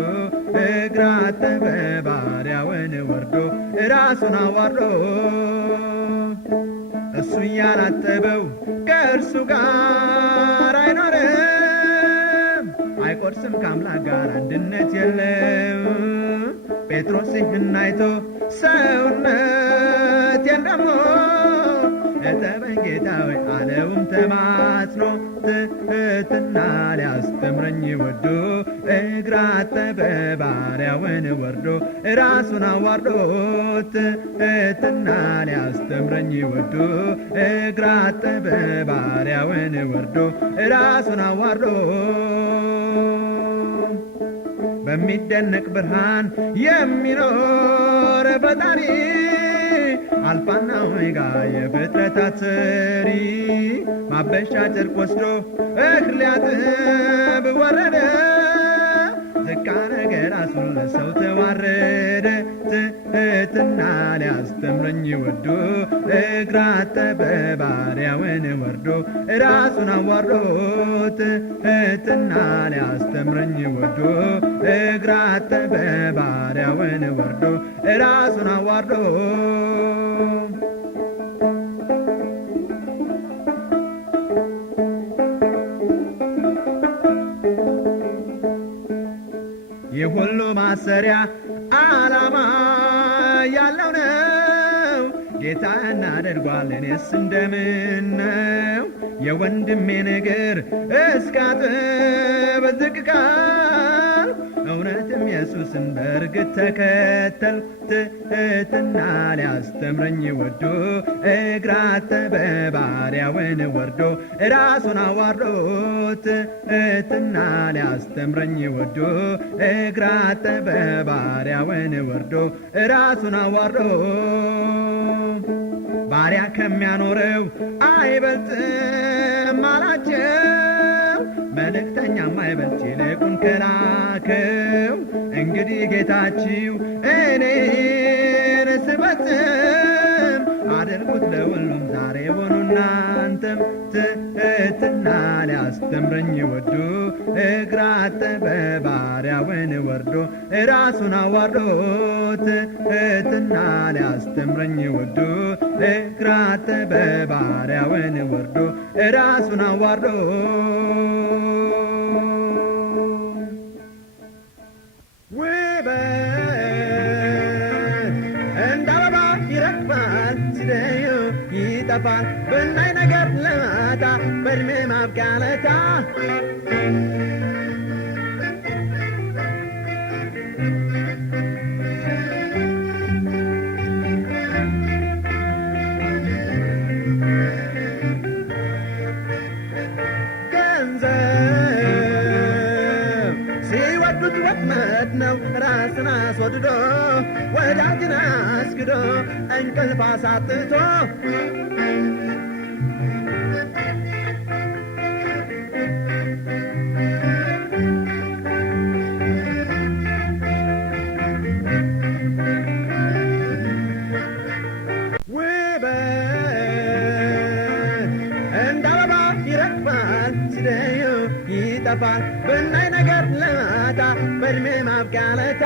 እግር አጠበ ባሪያውን ወርዶ ራሱን አዋርዶ እሱ ያላጠበው ከእርሱ ጋር አይኖርም፣ አይቆርስም ከአምላክ ጋር አንድነት የለም። ጴጥሮስ ይህን አይቶ ሰውነቴን ደግሞ እጠበኝ ጌታ ሆይ አለውም ተማጽኖ ትሕትና ሊያስተምረኝ ወዶ እግር አጠበ ባሪያውን ወርዶ ራሱን አዋርዶ ትሕትና ሊያስተምረኝ ወዶ እግር አጠበ ባሪያውን ወርዶ ራሱን አዋርዶ በሚደነቅ ብርሃን የሚኖር ፈጣሪ አልፋና ኦሜጋ የፍጥረታት ሰሪ ማበሻ ጨርቅ ወስዶ እግር ሊያጥብ ወረደ፣ ዝቅ አረገ ራሱን ለሰው ተዋረደ። ትሕትና ሊያስተምረኝ ወዶ እግር አጠበ ባሪያውን ወርዶ ራሱን አዋርዶ ትሕትና ሊያስተምረኝ ወዶ እግር አጠበ ባሪያውን ወርዶ ራሱን አዋርዶ የሁሉ ማሰሪያ ዓላማ ያለው ነው። ጌታ እናደርጓል እኔስ እንደምን ነው የወንድሜን እግር እስካጥብ ዝቅ ቃል እውነትም ኢየሱስን በእርግጥ ተከተል። ትሕትና ሊያስተምረኝ ወዶ እግር አጠበ ባሪያውን ወርዶ ራሱን አዋርዶ ትሕትና ሊያስተምረኝ ወዶ እግር አጠበ ባሪያውን ወርዶ ራሱን አዋርዶ ባሪያ ከሚያኖረው አይበልጥም አላቸው፣ መልእክተኛም አይበልጥ ይልቁን ከላከው። እንግዲህ ጌታችሁ እኔን ስፈጽም አድርጉት ለሁሉም ዛሬ ሆኑ እናንተም። ትሕትና ሊያስተምረኝ ወዶ እግር አጠበ ባሪያውን ወርዶ ራሱን አዋርዶ ትሕትና ሊያስተምረኝ ወዶ እግር አጠበ ባሪያውን ወርዶ ራሱን አዋርዶ ውበት እንደ አበባ ይረግፋል ሲለዩ ይጠፋል ብናይ ነገር ለማታ በዕድሜ ማብቂያ ለታ ወጥመድ ነው ራስን አስወድዶ ወዳጅን አስክዶ እንቅልፍ አሳጥቶ ውበት እንደ አበባ ይረግፋል ሲለዩ ይጠፋል ብናይ ነገር ለማታ በዕድሜ ማብቂያ ለታ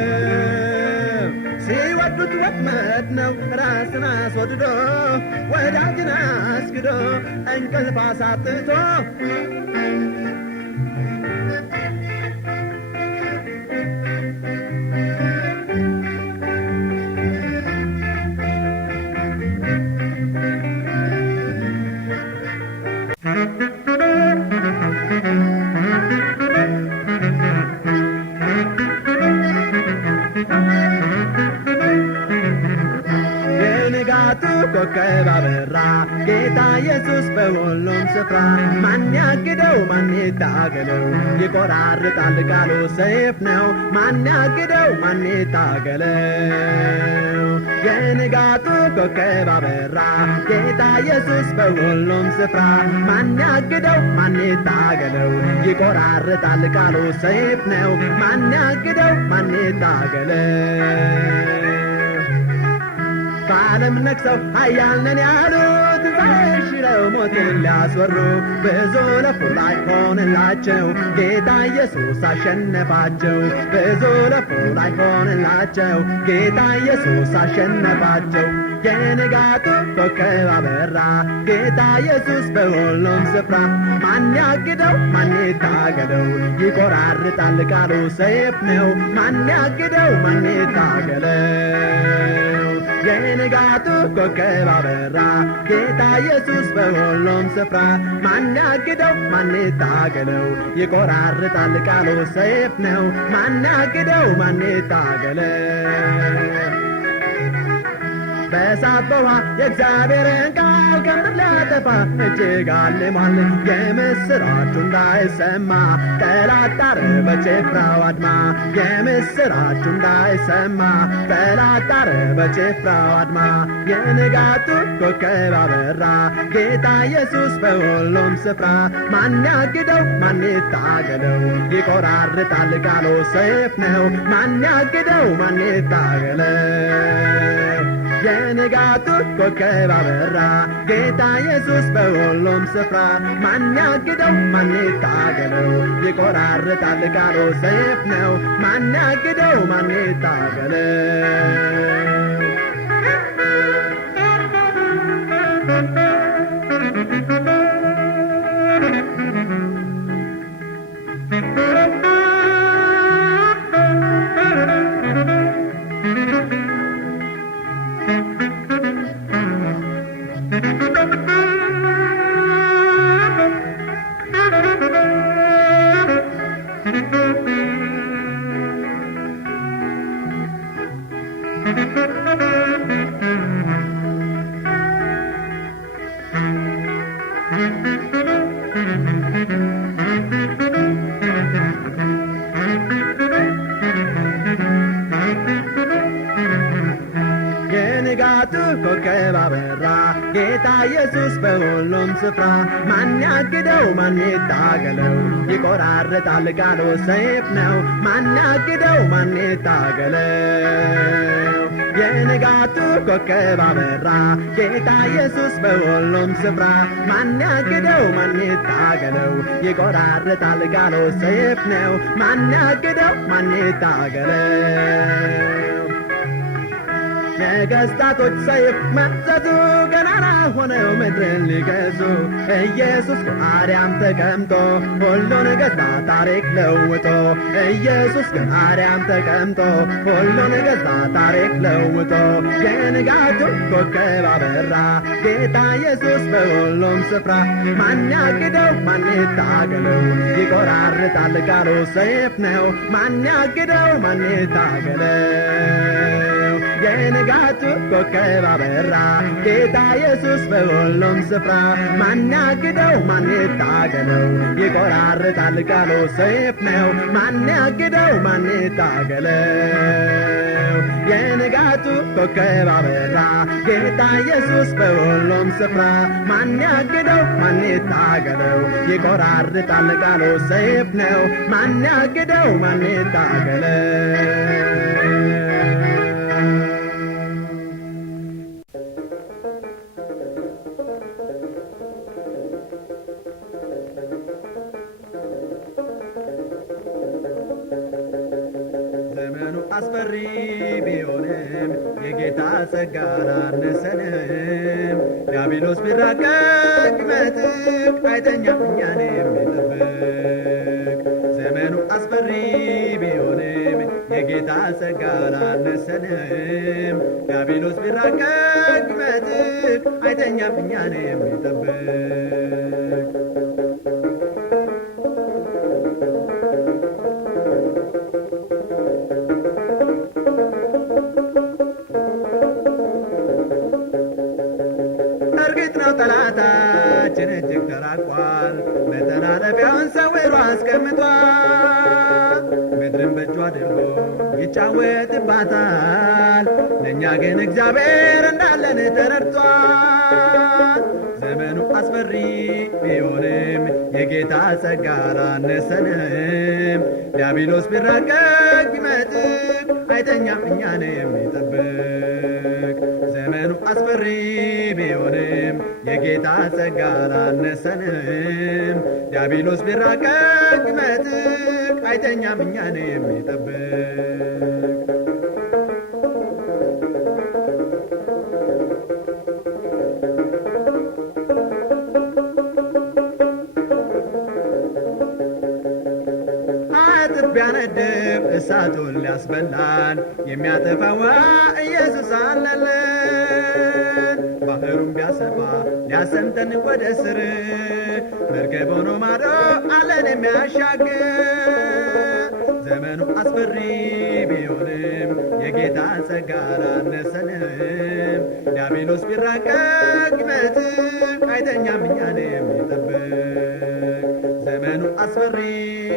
ገንዘብ ሲወዱት ወጥመድ ነው ራስን አስወድዶ ወዳጅን አስክዶ እንቅልፍ አሳጥቶ የንጋቱ ኮከብ አበራ ጌታ ኢየሱስ በሁሉም ስፍራ ማን ያግደው ማን ይታገለው ይቆራርጣል ቃሉ ሰይፍ ነው ማን ያግደው ማን ይታገለው የንጋቱ ኮከብ አበራ ጌታ ኢየሱስ በሁሉም ስፍራ ማን ያግደው ማን ይታገለው ይቆራርጣል ቃሉ ሰይፍ ነው ማን ያግደው ማን ይታገለው በዓለም ነግሰው ኃያል ነን ያሉት ሽረው ሞትን ሊያስወሩ ብዙ ለፉ ላይ ሆንላቸው ጌታ ኢየሱስ አሸነፋቸው ብዙ ለፉ ላይ ሆንላቸው ጌታ ኢየሱስ አሸነፋቸው የንጋቱ ኮከብ አበራ ጌታ ኢየሱስ በሁሉም ስፍራ ማን ያግደው ማን ይታገለው ይቆራርጣል ቃሉ ሰይፍ ነው ማን ያግደው ማን ይታገለው የንጋቱ ኮከብ አበራ ጌታ ኢየሱስ በሁሉም ስፍራ ማን ያግደው ማን ይታገለው ይቆራርጣል ቃሉ ሰይፍ ነው ማን ያግደው ማን ይታገለው በእሳት በውሃ የእግዚአብሔርን ቃል ከምድር ሊያጠፋ እጅግ አልሟል የምስራቹ እንዳይሰማ ጠላት ጣረ በጭፍራው አድማ የምስራቹ እንዳይሰማ ጠላት ጣረ በጭፍራው አድማ የንጋቱ ኮከብ አበራ ጌታ ኢየሱስ በሁሉም ስፍራ ማን ያግደው ማን ይታገለው ይቆራርጣል ቃሉ ሰይፍ ነው ማን ያግደው ማን ይታገለው የንጋቱ ኮከብ አበራ ጌታ ኢየሱስ በሁሉም ስፍራ ማን ያግደው ማን ይታገለው ይቆራርጣል ቃሉ ሰይፍ ነው ማን ያግደው ማን ይታገለው የንጋቱ ኮከብ አበራ ጌታ ኢየሱስ በሁሉም ስፍራ ማን ያግደው ማን ይታገለው ይቆራርጣል ቃሉ ሰይፍ ነው ማን ያግደው ማን ይታገለው የንጋቱ ኮከብ አበራ ጌታ ኢየሱስ በሁሉም ስፍራ ማን ያግደው ማን ይታገለው ይቆራርጣል ቃሉ ሰይፍ ነው ማን ያግደው ማን ይታገለው ነገስታቶች ሰይፍ መዘዙ ገናና ሆነው ምድርን ሊገዙ ኢየሱስ ከአርያም ተቀምጦ ሁሉን ገዛ ታሪክ ለውጦ ኢየሱስ ከአርያም ተቀምጦ ሁሉን ገዛ ታሪክ ለውጦ የንጋቱ ኮከብ አበራ ጌታ ኢየሱስ በሁሉም ስፍራ ማን ያግደው ማን ይታገለው ይቆራርጣል ቃሉ ሰይፍ ነው ማን ያግደው ማን ይታገለው የንጋቱ ኮከብ አበራ ጌታ ኢየሱስ በሁሉም ስፍራ ማን ያግደው ማን ይታገለው ይቆራርጣል ቃሉ ሰይፍ ነው ማን ያግደው ማን ይታገለው የንጋቱ ኮከብ አበራ ጌታ ኢየሱስ በሁሉም ስፍራ ማን ያግደው ማን ይታገለው ይቆራርጣል ቃሉ ሰይፍ ነው ማን ያግደው ማን ይታገለው ዘመኑ አስፈሪ ቢሆንም የጌታ ጸጋ አላነሰንም ዲያብሎስ ቢራቀቅ መጥቅ አይተኛም እኛን የሚጠብቅ ዘመኑ አስፈሪ ቢሆንም የጌታ ጸጋ አላነሰንም ዲያብሎስ ቢራቀቅ መጥቅ አይተኛም እኛን የሚጠብቅ እርግጥ የበረታው ጠላታችን እጅግ ተራቋል፣ መተላለፊያውን ሰውሮ አስቀምጧል። ምድርን በእጁ አድርጎ ይጫወትባታል፣ ለእኛ ግን እግዚአብሔር እንዳለን ተረድቷል። ዘመኑ አስፈሪ ቢሆንም የጌታ ጸጋ አላነሰንም። ዲያብሎስ ቢራቀቅ ቢመጥቅ አይተኛም እኛን የሚጠብቅ። ዘመኑ አስፈሪ ቢሆንም የጌታ ጸጋ አላነሰንም። ዲያብሎስ ቢራቀቅ ቢመጥቅ አይተኛም እኛን የሚጠብቅ። ቢያነድብ እሳቱን ሊያስበላን የሚያጠፋዋ ኢየሱስ አለልን። ባህሩን ቢያሰፋ ሊያሰምጠን ወደ ስር መርከብ ሆኖ ማዶ አለን የሚያሻግር። ዘመኑ አስፈሪ ቢሆንም የጌታ ጸጋ አላነሰንም። ዲያብሎስ ቢራቀቅ ቢመጥቅ አይተኛም እኛን የሚጠብቅ። ዘመኑ አስፈሪ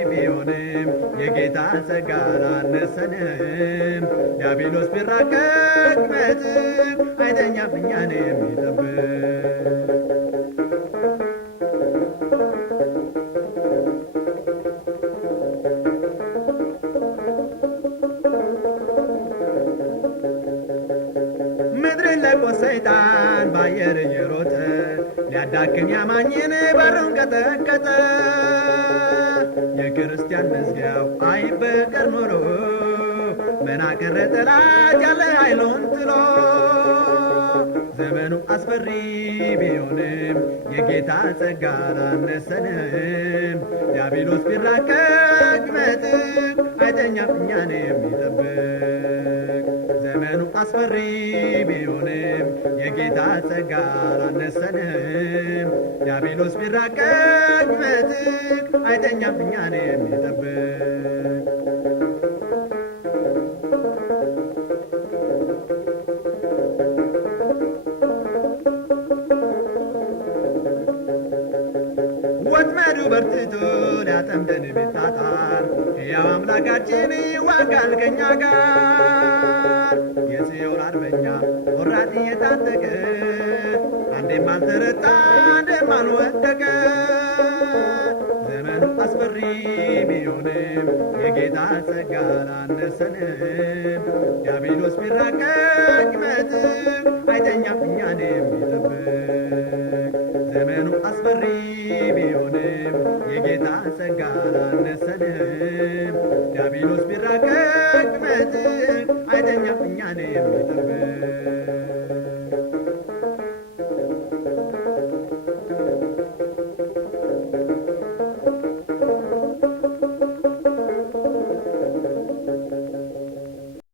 ቢሆንም የጌታ ጸጋ አላነሰንም። ዲያብሎስ ቢራቀቅ ቢመጥቅ አይተኛም እኛን የሚጠብቅ። ምድርን ለቆ ሰይጣን ባየር እየሮጠ ሊያዳክም ያማኝን በሩን ቀጠቀጠ። የክርስቲያን መዝጊያው አይበቀር ኖሮ መናቀረ ጠላት ያለ ኃይሉን ጥሎ። ዘመኑ አስፈሪ ቢሆንም የጌታ ጸጋ አላነሰንም። ዲያብሎስ ቢራቀቅ ቢመጥቅ አይተኛም እኛን የሚጠብቅ። ዘመኑ አስፈሪ ቢሆንም የጌታ ጸጋ አላነሰንም። ዲያብሎስ ቢራቀቅ ቢመጥቅ አይተኛም እኛን የሚጠብቅ። ወጥመዱ በርትቶ ሊያጠምደን ቢጣጣር ሕያው አምላካችን ይዋጋል ከእኛ ጋር። የጽዮን አርበኛ ቆራጥ እየታጠቀ አንዴም አልተረታ አንዴም አልወደቀ። ዘመኑ አስፈሪ ቢሆንም የጌታ ጸጋ አላነሰንም። ዲያብሎስ ቢራቀቅ ቢመጥቅ አይተኛም እኛን የሚጠብቅ። ዘመኑ አስፈሪ ቢሆንም የጌታ ጸጋ አላነሰንም። ዲያብሎስ ቢራቀቅ